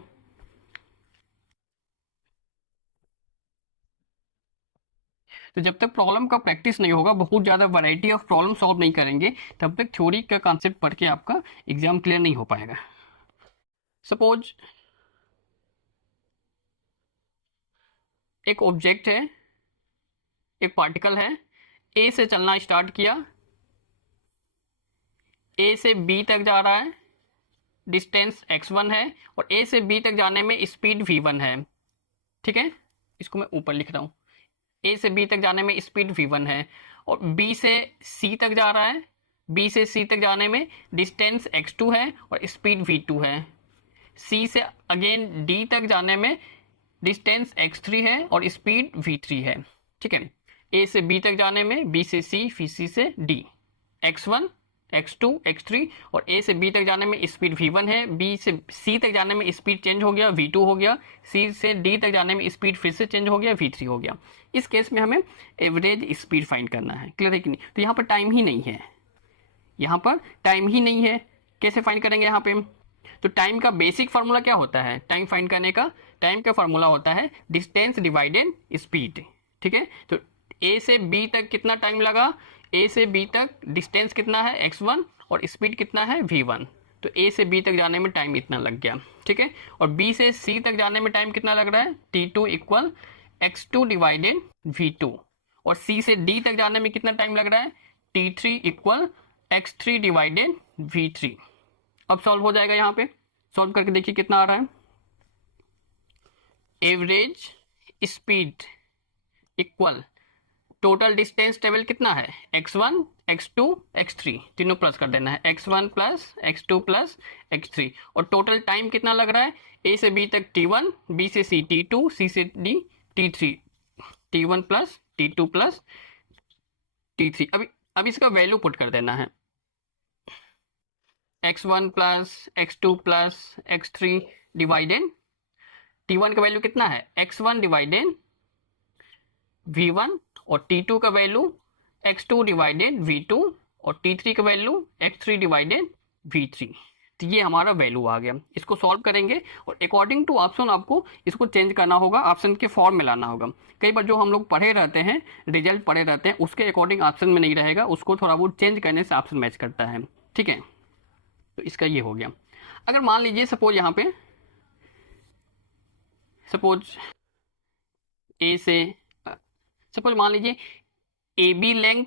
तो जब तक प्रॉब्लम का प्रैक्टिस नहीं होगा, बहुत ज़्यादा वैरायटी ऑफ प्रॉब्लम सॉल्व नहीं करेंगे, तब तक थ्योरी का कॉन्सेप्ट पढ़ के आपका एग्जाम क्लियर नहीं हो पाएगा। सपोज एक ऑब्जेक्ट है, एक पार्टिकल है, ए से चलना स्टार्ट किया, ए से बी तक जा रहा है, डिस्टेंस x1 है और ए से बी तक जाने में स्पीड v1 है, ठीक है, इसको मैं ऊपर लिख रहा हूँ, ए से बी तक जाने में स्पीड v1 है, और बी से सी तक जा रहा है, बी से सी तक जाने में डिस्टेंस x2 है और स्पीड v2 है, सी से अगेन डी तक जाने में डिस्टेंस x3 है और स्पीड v3 है, ठीक है। ए से बी तक जाने में, बी से सी, फिर सी से डी, x1 x2 x3, और ए से बी तक जाने में स्पीड v1 है, बी से सी तक जाने में स्पीड चेंज हो गया v2 हो गया, सी से डी तक जाने में स्पीड फिर से चेंज हो गया v3 हो गया। इस केस में हमें एवरेज स्पीड फाइंड करना है, क्लियर है कि नहीं। तो यहाँ पर टाइम ही नहीं है, यहाँ पर टाइम ही नहीं है, कैसे फाइंड करेंगे यहाँ पे। तो टाइम का बेसिक फार्मूला क्या होता है टाइम फाइंड करने का, टाइम का फार्मूला होता है डिस्टेंस डिवाइडेड स्पीड, ठीक है। तो ए से बी तक कितना टाइम लगा, ए से बी तक डिस्टेंस कितना है x1 और स्पीड कितना है v1, तो ए से बी तक जाने में टाइम इतना लग गया, ठीक है। और बी से सी तक जाने में टाइम कितना लग रहा है t2 equal x2 divided v2, और सी से डी तक जाने में कितना टाइम लग रहा है t3 equal x3 divided v3। अब सॉल्व हो जाएगा, यहाँ पे सॉल्व करके देखिए कितना आ रहा है, average speed equal total distance travel कितना है x1 x2 x3, तीनों प्लस कर देना है, x1 plus x2 plus x3, और टोटल टाइम कितना लग रहा है a से b तक t1, b से c t2, c से d t3, t1 plus t2 plus t3। अब इसका वैल्यू पुट कर देना है, x1 plus x2 plus x3 divided t1 का वैल्यू कितना है x1 डिवाइडेड v1, और t2 का वैल्यू x2 डिवाइडेड v2, और t3 का वैल्यू x3 डिवाइडेड v3। तो ये हमारा वैल्यू आ गया, इसको सॉल्व करेंगे और अकॉर्डिंग टू ऑप्शन आपको इसको चेंज करना होगा, ऑप्शन के फॉर्म में लाना होगा। कई बार जो हम लोग पढ़े रहते हैं, रिजल्ट पढ़े रहते हैं, उसके अकॉर्डिंग ऑप्शन में नहीं रहेगा, उसको थोड़ा बहुत चेंज करने से ऑप्शन मैच करता है, ठीक है। तो इसका ये हो गया। अगर मान लीजिए सपोज यहाँ पे ए से सपोज मान लीजिए A B length,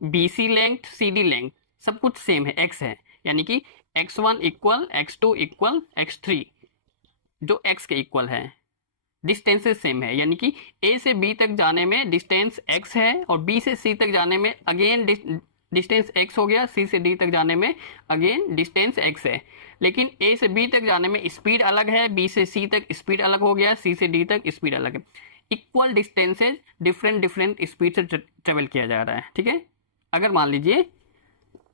B C length, C D length सब कुछ सेम है, x है, यानी कि x1 equal x2 equal x3 जो x के इक्वल है, डिस्टेंसेस सेम है, यानी कि a से b तक जाने में डिस्टेंस x है और b से c तक जाने में अगेन डिस्टेंस x हो गया, c से d तक जाने में अगेन डिस्टेंस x है। लेकिन a से b तक जाने में स्पीड अलग है, b से c तक स्पीड अलग हो गया, c से d तक स्पीड अलग है। इक्वल डिस्टेंसेज डिफरेंट स्पीड से ट्रेवल किया जा रहा है, ठीक है। अगर मान लीजिए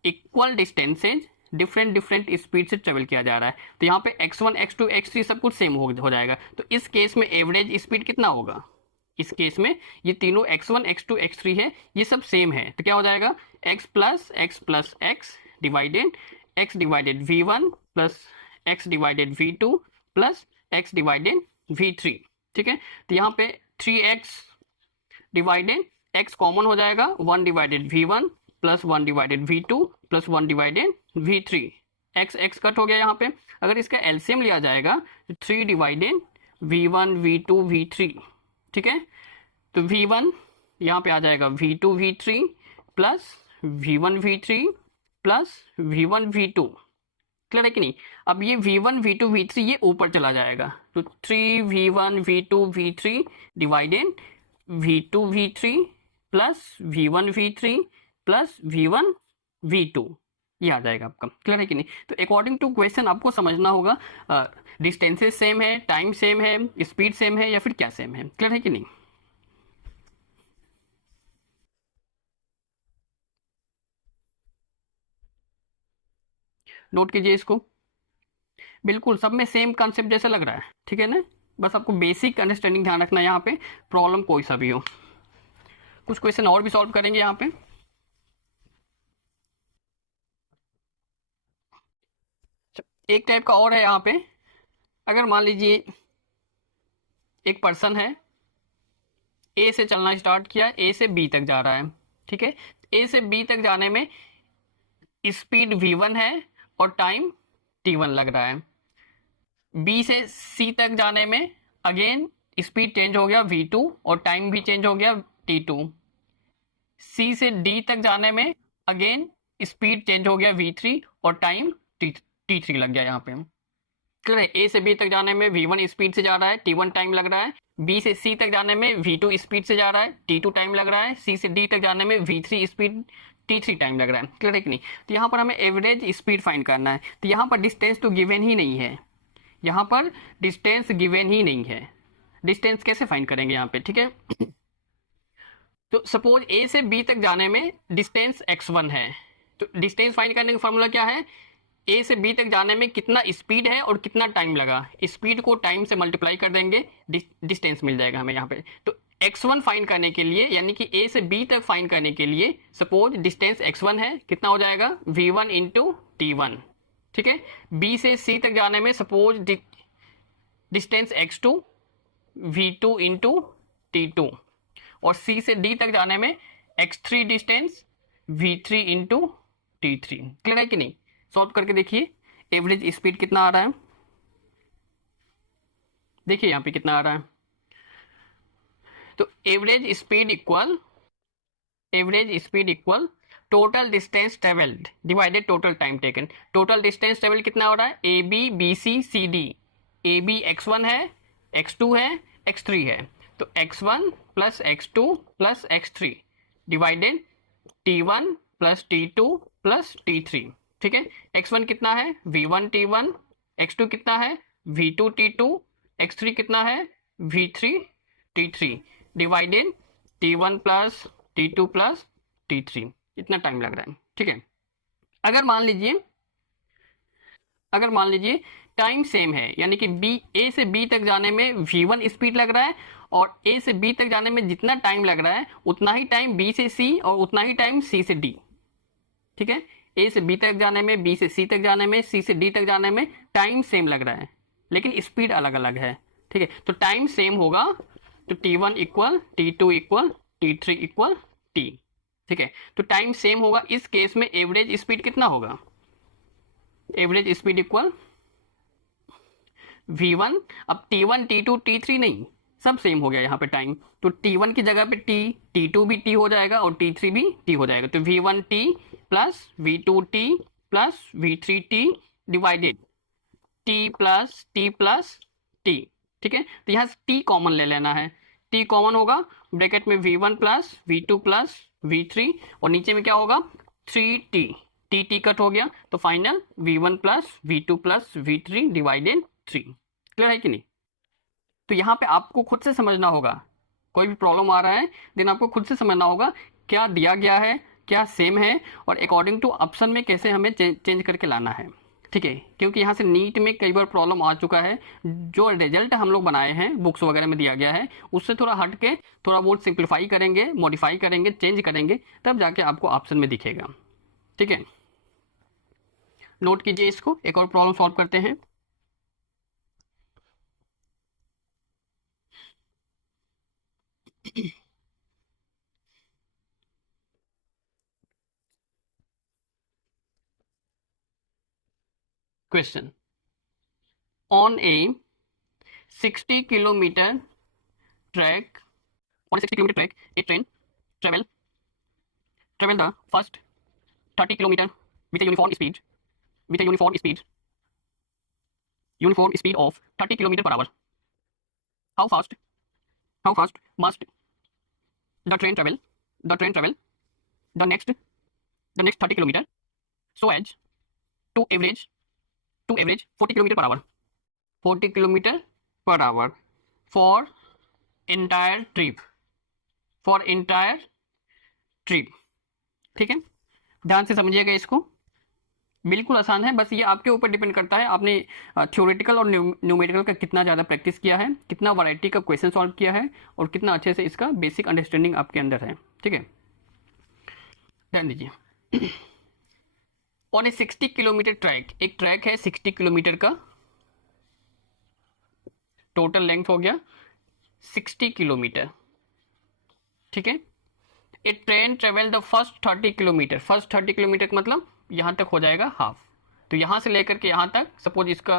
इक्वल डिस्टेंसेज डिफरेंट स्पीड से ट्रेवल किया जा रहा है, तो यहाँ पे x1 x2 x3 सब कुछ सेम हो जाएगा। तो इस केस में एवरेज स्पीड कितना होगा, इस केस में ये तीनों x1 x2 x3 है, ये सब सेम है, तो क्या हो जाएगा x plus x divided x divided v1 plus x divided v2 plus x divided v3, ठीक है। तो यहाँ पे 3x डिवाइडेड x कॉमन हो जाएगा, 1 divided v1 plus 1 divided v2 plus 1 divided V3, x x cut हो गया यहाँ पे। अगर इसका एलसीएम लिया जाएगा तो 3 डिवाइडेड V1 V2 V3, ठीक है। तो V1 यहाँ पे आ जाएगा V2 V3 plus V1 V3 plus V1 V2, clear है कि नहीं। अब ये V1 V2 V3 ये ऊपर चला जाएगा, तो 3 V1 V2 V3 divided V2 V3 plus V1 V3 plus V1 V2, ये आ जाएगा आपका, क्लियर है कि नहीं। तो अकॉर्डिंग टू क्वेश्चन आपको समझना होगा डिस्टेंसेस सेम है, टाइम सेम है, स्पीड सेम है या फिर क्या सेम है, क्लियर है कि नहीं। नोट कीजिए इसको, बिल्कुल सब में सेम कॉन्सेप्ट जैसा लग रहा है, ठीक है ना। बस आपको बेसिक अंडरस्टैंडिंग ध्यान रखना है यहाँ पे, प्रॉब्लम कोई सा भी हो। कुछ क्वेश्चन और भी सॉल्व करेंगे यहाँ पे। एक टाइप का और है यहाँ पे, अगर मान लीजिए एक पर्सन है, ए से चलना स्टार्ट किया, ए से बी तक जा रहा है, ठीक है। ए से बी तक जाने में स्पीड v1 है और टाइम t1 लग रहा है। बी से सी तक जाने में अगेन स्पीड चेंज हो गया v2 और टाइम भी चेंज हो गया t2। सी से डी तक जाने में अगेन स्पीड चेंज हो गया v3 और टाइम t3 लग गया यहाँ पे। क्लियर है। ए से बी तक जाने में v1 स्पीड से जा रहा है, t1 टाइम लग रहा है। बी से सी तक जाने में v2 स्पीड से जा रहा है, t2 टाइम लग रहा है। सी से डी तक जाने में v3 स्पीड t3 टाइम लग रहा है, क्लियर है कि नहीं। तो यहाँ पर हमें एवरेज स्पीड फाइंड करना है। तो यहाँ पर डिस्टेंस तो गिवन ही नहीं है, यहाँ पर डिस्टेंस गिवन ही नहीं है। डिस्टेंस कैसे फाइंड करेंगे यहाँ पे, ठीक है। तो सपोज ए से बी तक जाने में डिस्टेंस x1 है, तो डिस्टेंस फाइंड करने का फॉर्मूला क्या है, ए से बी तक जाने में कितना स्पीड है और कितना टाइम लगा, स्पीड को टाइम से मल्टीप्लाई कर देंगे, डिस्टेंस मिल जाएगा हमें यहाँ पे। तो x1 फाइंड करने के लिए, यानी कि ए से बी तक फाइंड करने के लिए, सपोज डिस्टेंस x1 है, कितना हो जाएगा v1 इंटू t1, ठीक है। बी से सी तक जाने में suppose distance x2 v2 into t2, और सी से डी तक जाने में x3 distance v3 into t3, clear है कि नहीं। सॉल्व करके देखिए एवरेज स्पीड कितना आ रहा है, देखिए यहाँ पे कितना आ रहा है। तो average speed equal total distance travelled divided total time taken. Total distance travel कितना हो रहा है, A B B C C D. A B x1 है, x2 है, x3 है, तो x1 plus x2 plus x3 divided t1 plus t2 plus t3, ठीक है। x1 कितना है v1 t1, x2 कितना है v2 t2, x3 कितना है v3 t3 divided t1 plus t2 plus t3, इतना टाइम लग रहा है, ठीक है। अगर मान लीजिए टाइम सेम है, यानी कि बी ए से बी तक जाने में v1 स्पीड लग रहा है, और ए से बी तक जाने में जितना टाइम लग रहा है उतना ही टाइम बी से सी और उतना ही टाइम सी से डी, ठीक है। ए से बी तक जाने में, बी से सी तक जाने में, सी से डी तक जाने में टाइम सेम लग रहा है, लेकिन स्पीड अलग अलग है, ठीक है। तो टाइम सेम होगा, तो t1 equal t2 equal t3 equal t, ठीक है। तो टाइम सेम होगा, इस केस में एवरेज स्पीड कितना होगा, एवरेज स्पीड इक्वल v1। अब t1 t2 t3 नहीं, सब सेम हो गया यहाँ पे टाइम, तो t1 की जगह पे t, t2 भी t हो जाएगा और t3 भी t हो जाएगा। तो v1 t plus v2 t plus v3 t divided t plus t, ठीक है। तो यहाँ से t कॉमन ले लेना है, t कॉमन होगा, ब्रैकेट में v1 plus v2 plus v3, और नीचे में क्या होगा 3t, t कट हो गया, तो final v1 plus v2 plus v3 divided 3, clear है कि नहीं। तो यहाँ पे आपको खुद से समझना होगा, कोई भी प्रॉब्लम आ रहा है देन आपको खुद से समझना होगा क्या दिया गया है, क्या सेम है, और अकॉर्डिंग टू ऑप्शन में कैसे हमें चेंज करके लाना है, ठीक है। क्योंकि यहाँ से नीट में कई बार प्रॉब्लम आ चुका है, जो रिजल्ट हम लोग बनाए हैं बुक्स वगैरह में दिया गया है उससे थोड़ा हट के थोड़ा बहुत सिंप्लीफाई करेंगे, मॉडिफाई करेंगे, चेंज करेंगे, तब जाके आपको ऑप्शन में दिखेगा, ठीक है। नोट कीजिए इसको, एक और प्रॉब्लम सॉल्व करते हैं। Question, on A 60 kilometre track, on a 60 kilometer track, a train travel the first 30 kilometer with a uniform speed of 30 kilometer per hour. How fast must the train travel the next 30 kilometer so as to average 40 kilometer per hour, 40 kilometer per hour for entire trip, ठीक है। ध्यान से समझिएगा इसको, बिल्कुल आसान है, बस ये आपके ऊपर डिपेंड करता है आपने थ्योरेटिकल और न्यूमेरिकल का कितना ज़्यादा प्रैक्टिस किया है, कितना वैरायटी का क्वेश्चन सॉल्व किया है और कितना अच्छे से इसका बेसिक अंडरस्टैंडिंग आपके अंदर है, ठीक है। ध्यान दीजिए, ऑन ए 60 किलोमीटर ट्रैक, एक ट्रैक है 60 किलोमीटर का, टोटल लेंथ हो गया 60 किलोमीटर, ठीक है। A train travel the first 30 kilometre, first 30 kilometre का मतलब यहाँ तक हो जाएगा हाफ, तो यहाँ से लेकर के यहाँ तक सपोज इसका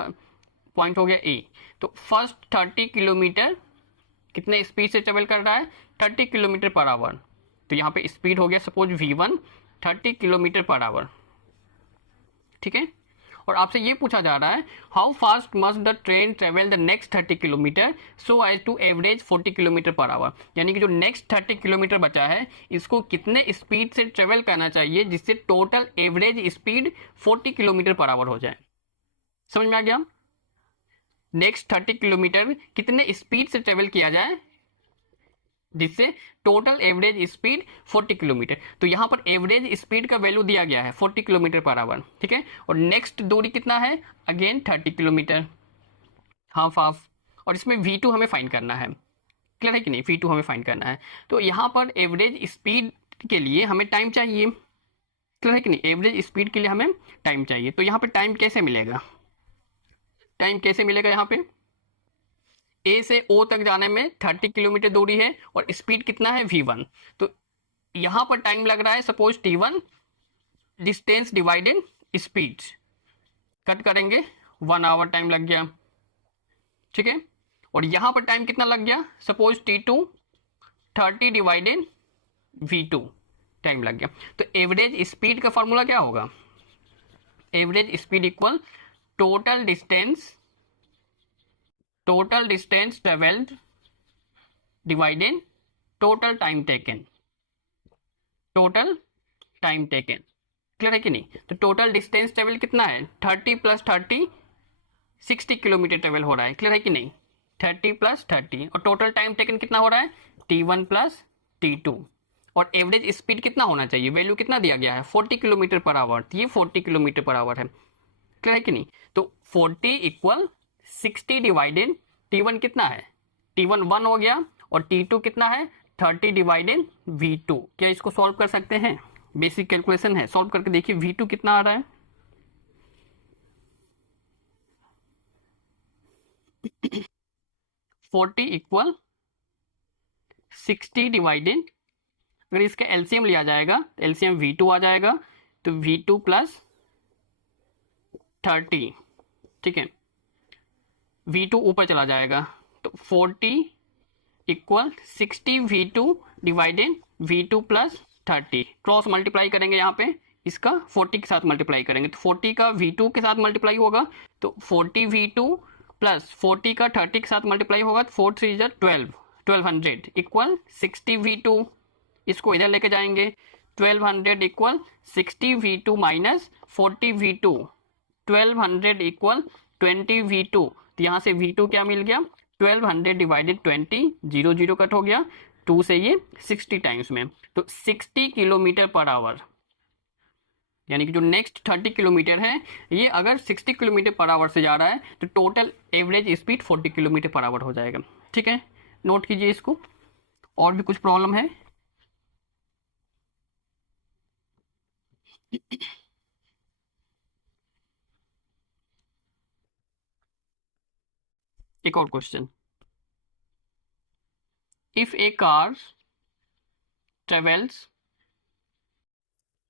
पॉइंट हो गया ए, तो फर्स्ट 30 किलोमीटर कितने स्पीड से ट्रेवल कर रहा है, 30 किलोमीटर पर आवर, तो यहाँ पे स्पीड हो गया suppose v1 30 kilometre per our, ठीक है। और आपसे ये पूछा जा रहा है how fast must the train travel the next 30 kilometre so as to average 40 kilometre per hour, यानी कि जो नेक्स्ट 30 किलोमीटर बचा है इसको कितने स्पीड से ट्रेवल करना चाहिए जिससे total average speed 40 kilometre per our हो जाए। समझ में आ गया, नेक्स्ट 30 किलोमीटर कितने स्पीड से ट्रेवल किया जाए जिससे टोटल एवरेज स्पीड 40 किलोमीटर, तो यहाँ पर एवरेज स्पीड का वैल्यू दिया गया है 40 किलोमीटर पर आवर, ठीक है। और नेक्स्ट दूरी कितना है, अगेन 30 किलोमीटर, हाफ, और इसमें v2 हमें फाइंड करना है, क्लियर है कि नहीं, v2 हमें फाइंड करना है। तो यहाँ पर एवरेज स्पीड के लिए हमें टाइम चाहिए, क्लियर है कि नहीं, एवरेज स्पीड के लिए हमें टाइम चाहिए। तो यहाँ पर टाइम कैसे मिलेगा, यहाँ पे ए से ओ तक जाने में 30 किलोमीटर दूरी है और स्पीड कितना है v1, तो यहाँ पर टाइम लग रहा है suppose t1, distance divided speed, cut करेंगे 1 आवर टाइम लग गया, ठीक है। और यहाँ पर टाइम कितना लग गया, suppose t2 30 divided v2 time लग गया। तो एवरेज स्पीड का फॉर्मूला क्या होगा, average speed equal total distance travelled divided total time taken, clear है कि नहीं। तो टोटल डिस्टेंस ट्रेवल कितना है, 30 + 30 60 किलोमीटर ट्रेवल हो रहा है, क्लियर है कि नहीं, 30 + 30, और टोटल टाइम टेकन कितना हो रहा है t1 + t2, और एवरेज स्पीड कितना होना चाहिए, वैल्यू कितना दिया गया है 40 किलोमीटर पर आवर, तो ये 40 किलोमीटर पर आवर है, क्लियर है कि नहीं। तो 40 = 60 डिवाइडेड t1 कितना है, t1 1 हो गया, और t2 कितना है 30 डिवाइडेड v2। क्या इसको सॉल्व कर सकते हैं, बेसिक कैलकुलेशन है, सॉल्व करके देखिए v2 कितना आ रहा है, = 60 डिवाइडेड, अगर इसका एलसीएम लिया जाएगा तो एलसीएम v2 आ जाएगा, तो v2 + 30, ठीक है, v2 ऊपर चला जाएगा, तो 40 = 60 v2 divided v2 + 30, cross multiply करेंगे यहाँ पे, इसका 40 के साथ मल्टीप्लाई करेंगे, तो 40 का v2 के साथ मल्टीप्लाई होगा, तो 40 v2 + 40 का 30 के साथ मल्टीप्लाई होगा, तो 4 3 = 1200 = 60 v2, इसको इधर लेके जाएंगे, 1200 = 60 v2 - 40 v2, 1200 = 20 v2, तो यहाँ से v2 क्या मिल गया, 1200 डिवाइडेड 20, 0 0 कट हो गया, 2 से ये 60 टाइम्स में, तो 60 किलोमीटर पर आवर, यानी कि जो नेक्स्ट 30 किलोमीटर है ये अगर 60 किलोमीटर पर आवर से जा रहा है तो total average speed 40 kilometre per our हो जाएगा, ठीक है, नोट कीजिए इसको। और भी कुछ प्रॉब्लम है, एक और question, if A car travels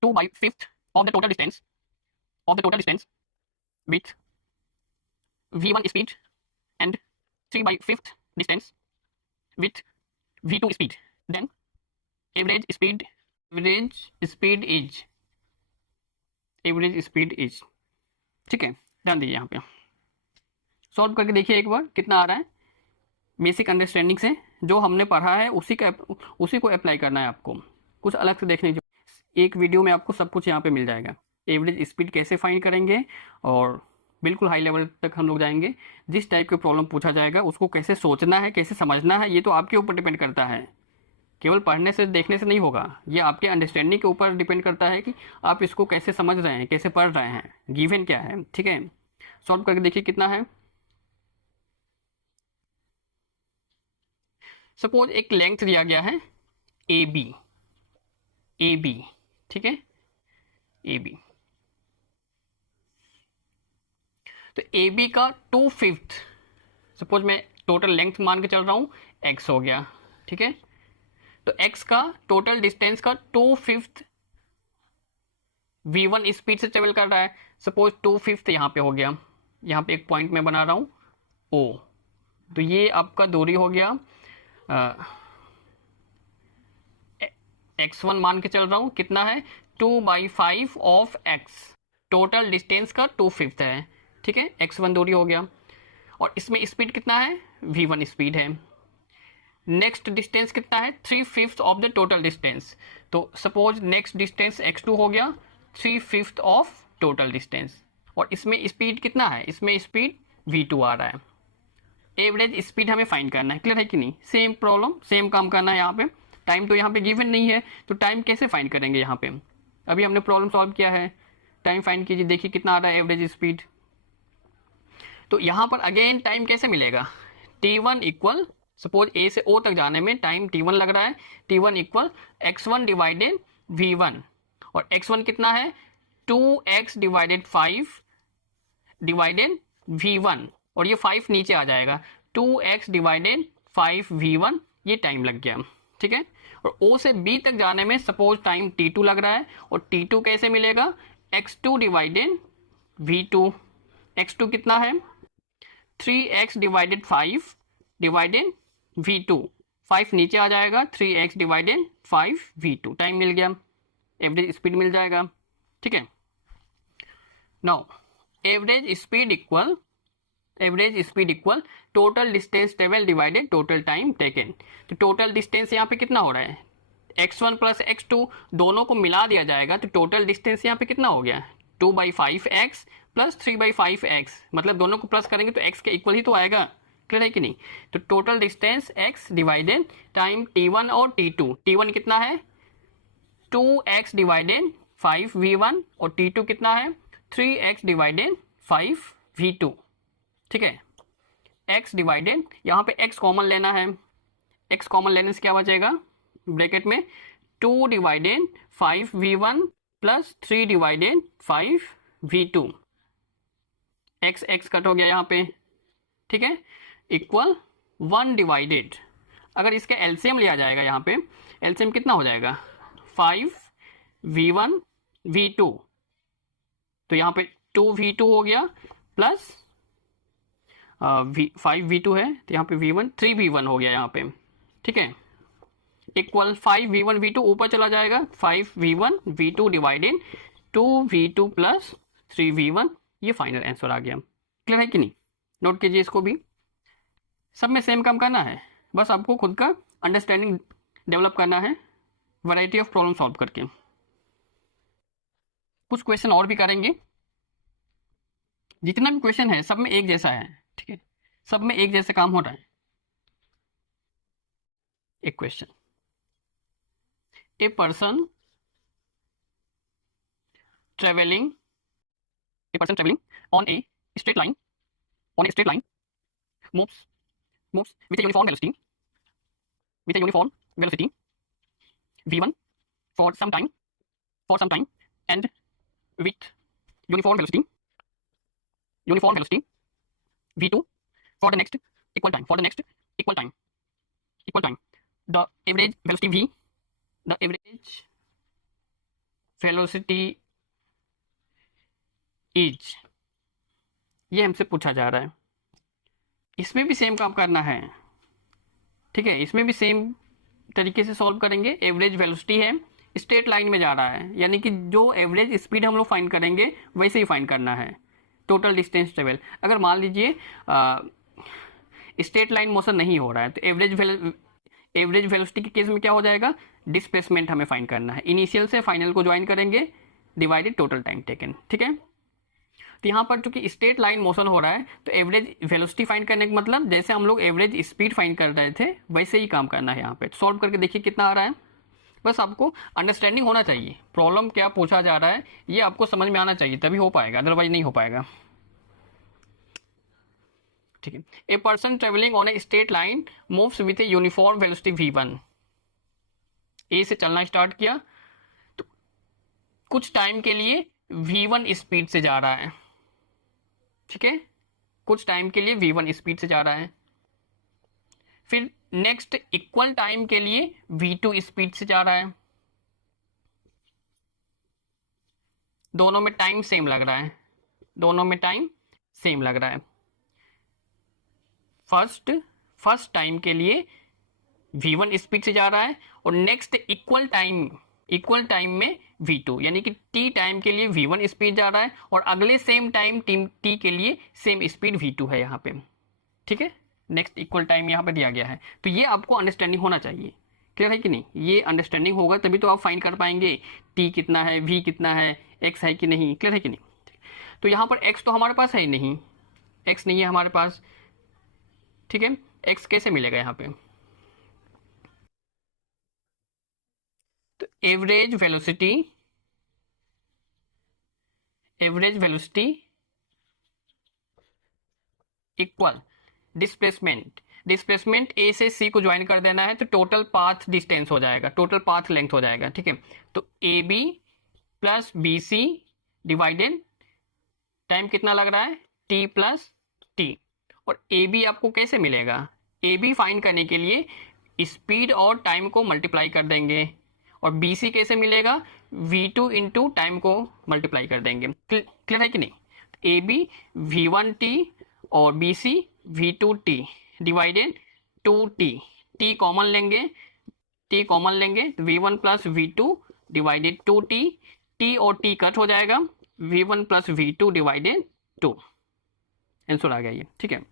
2/5 of the total distance with v1 speed and 3/5 distance with v2 speed, then average speed is ठीक है, ध्यान दीजिए यहाँ पे। सॉल्व करके देखिए एक बार कितना आ रहा है। बेसिक अंडरस्टैंडिंग से जो हमने पढ़ा है उसी को अप्लाई करना है आपको, कुछ अलग से देखने की। एक वीडियो में आपको सब कुछ यहाँ पे मिल जाएगा। एवरेज स्पीड कैसे फाइंड करेंगे और बिल्कुल हाई लेवल तक हम लोग जाएंगे। जिस टाइप के प्रॉब्लम पूछा जाएगा उसको कैसे सोचना है, कैसे समझना है, ये तो आपके ऊपर डिपेंड करता है। केवल पढ़ने से देखने से नहीं होगा, ये आपके अंडरस्टैंडिंग के ऊपर डिपेंड करता है कि आप इसको कैसे समझ रहे हैं, कैसे पढ़ रहे हैं, गिवन क्या है। ठीक है, सॉल्व करके देखिए कितना है। सपोज एक लेंथ दिया गया है ए बी, ठीक है, ए बी। तो ए बी का 2/5, सपोज मैं टोटल लेंथ मान के चल रहा हूँ, x हो गया, ठीक है। तो x का टोटल डिस्टेंस का 2/5 v1 स्पीड से ट्रेवल कर रहा है। सपोज 2/5 यहाँ पे हो गया, यहाँ पे एक पॉइंट मैं बना रहा हूँ O, तो ये आपका दूरी हो गया x1 मान के चल रहा हूँ, कितना है 2/5 ऑफ x, टोटल डिस्टेंस का 2/5 है, ठीक है, x1 दूरी हो गया। और इसमें स्पीड कितना है, v1 स्पीड है। नेक्स्ट डिस्टेंस कितना है, 3/5 ऑफ द टोटल डिस्टेंस। तो सपोज नेक्स्ट डिस्टेंस x2 हो गया, 3/5 ऑफ टोटल डिस्टेंस। और इसमें स्पीड कितना है, इसमें स्पीड v2 आ रहा है। एवरेज स्पीड हमें फाइंड करना है, क्लियर है कि नहीं। सेम प्रॉब्लम, सेम काम करना है यहाँ पे। टाइम तो यहाँ पे गिवन नहीं है, तो टाइम कैसे फाइंड करेंगे यहाँ पे। अभी हमने प्रॉब्लम सॉल्व किया है, टाइम फाइंड कीजिए, देखिए कितना आ रहा है एवरेज स्पीड। तो यहाँ पर अगेन टाइम कैसे मिलेगा, t1 इक्वल, सपोज ए से ओ तक जाने में टाइम t1 लग रहा है, t1 equal x1 divided v1, और x1 कितना है 2x डिवाइडेड 5 डिवाइडेड v1, और ये 5 नीचे आ जाएगा, 2x डिवाइडेड 5 v1, ये टाइम लग गया, ठीक है। और O से B तक जाने में सपोज टाइम t2 लग रहा है, और t2 कैसे मिलेगा, x2 डिवाइडेड v2, x2 कितना है 3x डिवाइडेड 5 डिवाइडेड v2, 5 नीचे आ जाएगा, 3x डिवाइडेड 5 v2, टाइम मिल गया, एवरेज स्पीड मिल जाएगा, ठीक है। Now average speed equal total distance travel divided total time taken. तो टोटल डिस्टेंस यहाँ पे कितना हो रहा है, x1 प्लस x2 दोनों को मिला दिया जाएगा, तो टोटल डिस्टेंस यहाँ पे कितना हो गया 2/5x प्लस 3/5x, मतलब दोनों को प्लस करेंगे तो x के इक्वल ही तो आएगा, क्लियर है कि नहीं। तो total distance x divided time t1 और t2, t1 कितना है 2x डिवाइडेड 5v1, और t2 कितना है 3x डिवाइडेड 5v2, ठीक है। x डिवाइडेड, यहाँ पे x कॉमन लेना है, x कॉमन लेने से क्या बचेगा, ब्रैकेट में 2 divided 5v1 plus 3 divided 5v2, x cut हो गया यहाँ पे, ठीक है, इक्वल 1 डिवाइडेड, अगर इसका एलसीएम लिया जाएगा यहाँ पे, एलसीएम कितना हो जाएगा 5v1 v2, तो यहाँ पे 2v2 हो गया प्लस 5v2 है, तो यहाँ पे v1 3v1 हो गया यहाँ पे, ठीक है, इक्वल 5v1 v2 ऊपर चला जाएगा, 5v1 v2 divided 2v2 plus 3v1, ये फाइनल आंसर आ गया, क्लियर है कि नहीं। नोट कीजिए इसको भी, सब में सेम काम करना है, बस आपको खुद का अंडरस्टैंडिंग डेवलप करना है वैरायटी ऑफ प्रॉब्लम सॉल्व करके। कुछ क्वेश्चन और भी करेंगे, जितना भी क्वेश्चन है सब में एक जैसा है, ठीक है, सब में एक जैसे काम हो रहा है। एक question, a person travelling on a straight line moves with a uniform velocity v1 for some time and with uniform velocity v2 for the next equal time, the average velocity is, ये हमसे पूछा जा रहा है। इसमें भी same काम करना है, ठीक है, इसमें भी सेम तरीके से सॉल्व करेंगे। एवरेज वेलोसिटी है, स्ट्रेट लाइन में जा रहा है, यानी कि जो एवरेज स्पीड हम लोग फाइंड करेंगे वैसे ही फाइंड करना है। टोटल डिस्टेंस ट्रेवल, अगर मान लीजिए स्ट्रेट लाइन मोशन नहीं हो रहा है तो एवरेज वेलोसिटी के केस में क्या हो जाएगा, डिस्प्लेसमेंट हमें फाइंड करना है। इनिशियल से फाइनल को ज्वाइन करेंगे डिवाइडेड टोटल टाइम टेकन, ठीक है। तो यहाँ पर चूंकि स्ट्रेट लाइन मोशन हो रहा है तो एवरेज वेलोसिटी फाइंड करने का मतलब जैसे हम लोग एवरेज स्पीड फाइंड कर रहे थे वैसे ही काम करना है यहाँ पे। सॉल्व करके देखिए कितना आ रहा है। बस आपको अंडरस्टैंडिंग होना चाहिए, प्रॉब्लम क्या पूछा जा रहा है ये आपको समझ में आना चाहिए, तभी हो पाएगा, अदरवाइज नहीं हो पाएगा, ठीक है। A person travelling on a straight line moves with a uniform velocity v1। ए से चलना स्टार्ट किया तो कुछ टाइम के लिए v1 स्पीड से जा रहा है, ठीक है, कुछ टाइम के लिए v1 स्पीड से जा रहा है। फिर नेक्स्ट इक्वल टाइम के लिए v2 स्पीड से जा रहा है। दोनों में टाइम सेम लग रहा है, दोनों में टाइम सेम लग रहा है। फर्स्ट टाइम के लिए v1 स्पीड से जा रहा है और नेक्स्ट इक्वल टाइम में v2, यानी कि t टाइम के लिए v1 स्पीड जा रहा है और अगले सेम टाइम t के लिए सेम स्पीड v2 है यहाँ पे, ठीक है। नेक्स्ट इक्वल टाइम यहाँ पे दिया गया है, तो ये आपको अंडरस्टैंडिंग होना चाहिए। क्लियर है कि नहीं, ये अंडरस्टैंडिंग होगा तभी तो आप फाइंड कर पाएंगे t कितना है, v कितना है, x है कि नहीं। क्लियर है कि नहीं। तो यहाँ पर x तो हमारे पास है ही नहीं, x नहीं है हमारे पास, ठीक है। x कैसे मिलेगा यहाँ पे, तो एवरेज वेलोसिटी इक्वल डिस्प्लेसमेंट ए से सी को ज्वाइन कर देना है तो टोटल पाथ डिस्टेंस हो जाएगा, टोटल पाथ लेंथ हो जाएगा, ठीक है। तो A B plus B C divided time कितना लग रहा है t प्लस टी। और ए बी आपको कैसे मिलेगा, ए बी फाइंड करने के लिए स्पीड और टाइम को मल्टीप्लाई कर देंगे और बी सी कैसे मिलेगा, v2 इंटू टाइम को मल्टीप्लाई कर देंगे। क्लियर है कि नहीं। ए बी v1t और B C v2t divided 2t, t common लेंगे तो v1 plus v2 divided 2t, t और t कट हो जाएगा, v1 plus v2 divided 2। Answer आ गया ये, ठीक है।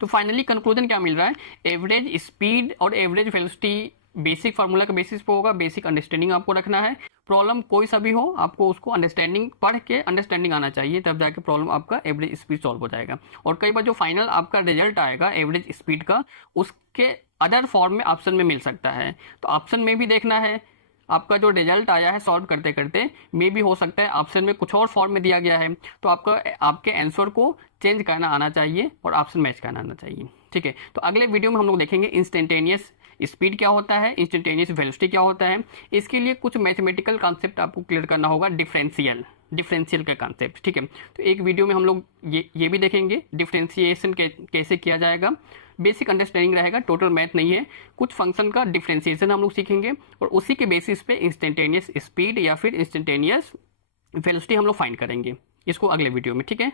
तो फाइनली कंक्लूजन क्या मिल रहा है, एवरेज स्पीड और एवरेज वेलोसिटी बेसिक फार्मूला का बेसिस पे होगा, बेसिक अंडरस्टैंडिंग आपको रखना है। प्रॉब्लम कोई सा भी हो आपको उसको अंडरस्टैंडिंग पढ़ के अंडरस्टैंडिंग आना चाहिए, तब जाके प्रॉब्लम आपका एवरेज स्पीड सॉल्व हो जाएगा। और कई बार जो फाइनल आपका रिजल्ट आएगा एवरेज स्पीड का, उसके अदर फॉर्म में ऑप्शन में मिल सकता है, तो ऑप्शन में भी देखना है। आपका जो रिजल्ट आया है सॉल्व करते करते मे भी हो सकता है ऑप्शन में कुछ और फॉर्म में दिया गया है, तो आपके आंसर को चेंज करना आना चाहिए और ऑप्शन मैच करना आना चाहिए, ठीक है। तो अगले वीडियो में हम लोग देखेंगे इंस्टेंटेनियस स्पीड क्या होता है, इंस्टेंटेनियस वेलोसिटी क्या होता है। इसके लिए कुछ मैथमेटिकल कॉन्सेप्ट आपको क्लियर करना होगा, डिफरेंशियल का कॉन्सेप्ट, ठीक है। तो एक वीडियो में हम लोग ये भी देखेंगे डिफरेंशिएशन कैसे किया जाएगा, बेसिक अंडरस्टैंडिंग रहेगा, टोटल मैथ नहीं है। कुछ फंक्शन का डिफरेंशिएशन हम लोग सीखेंगे और उसी के बेसिस पे इंस्टेंटेनियस स्पीड या फिर इंस्टेंटेनियस वेलोसिटी हम लोग फाइंड करेंगे, इसको अगले वीडियो में, ठीक है।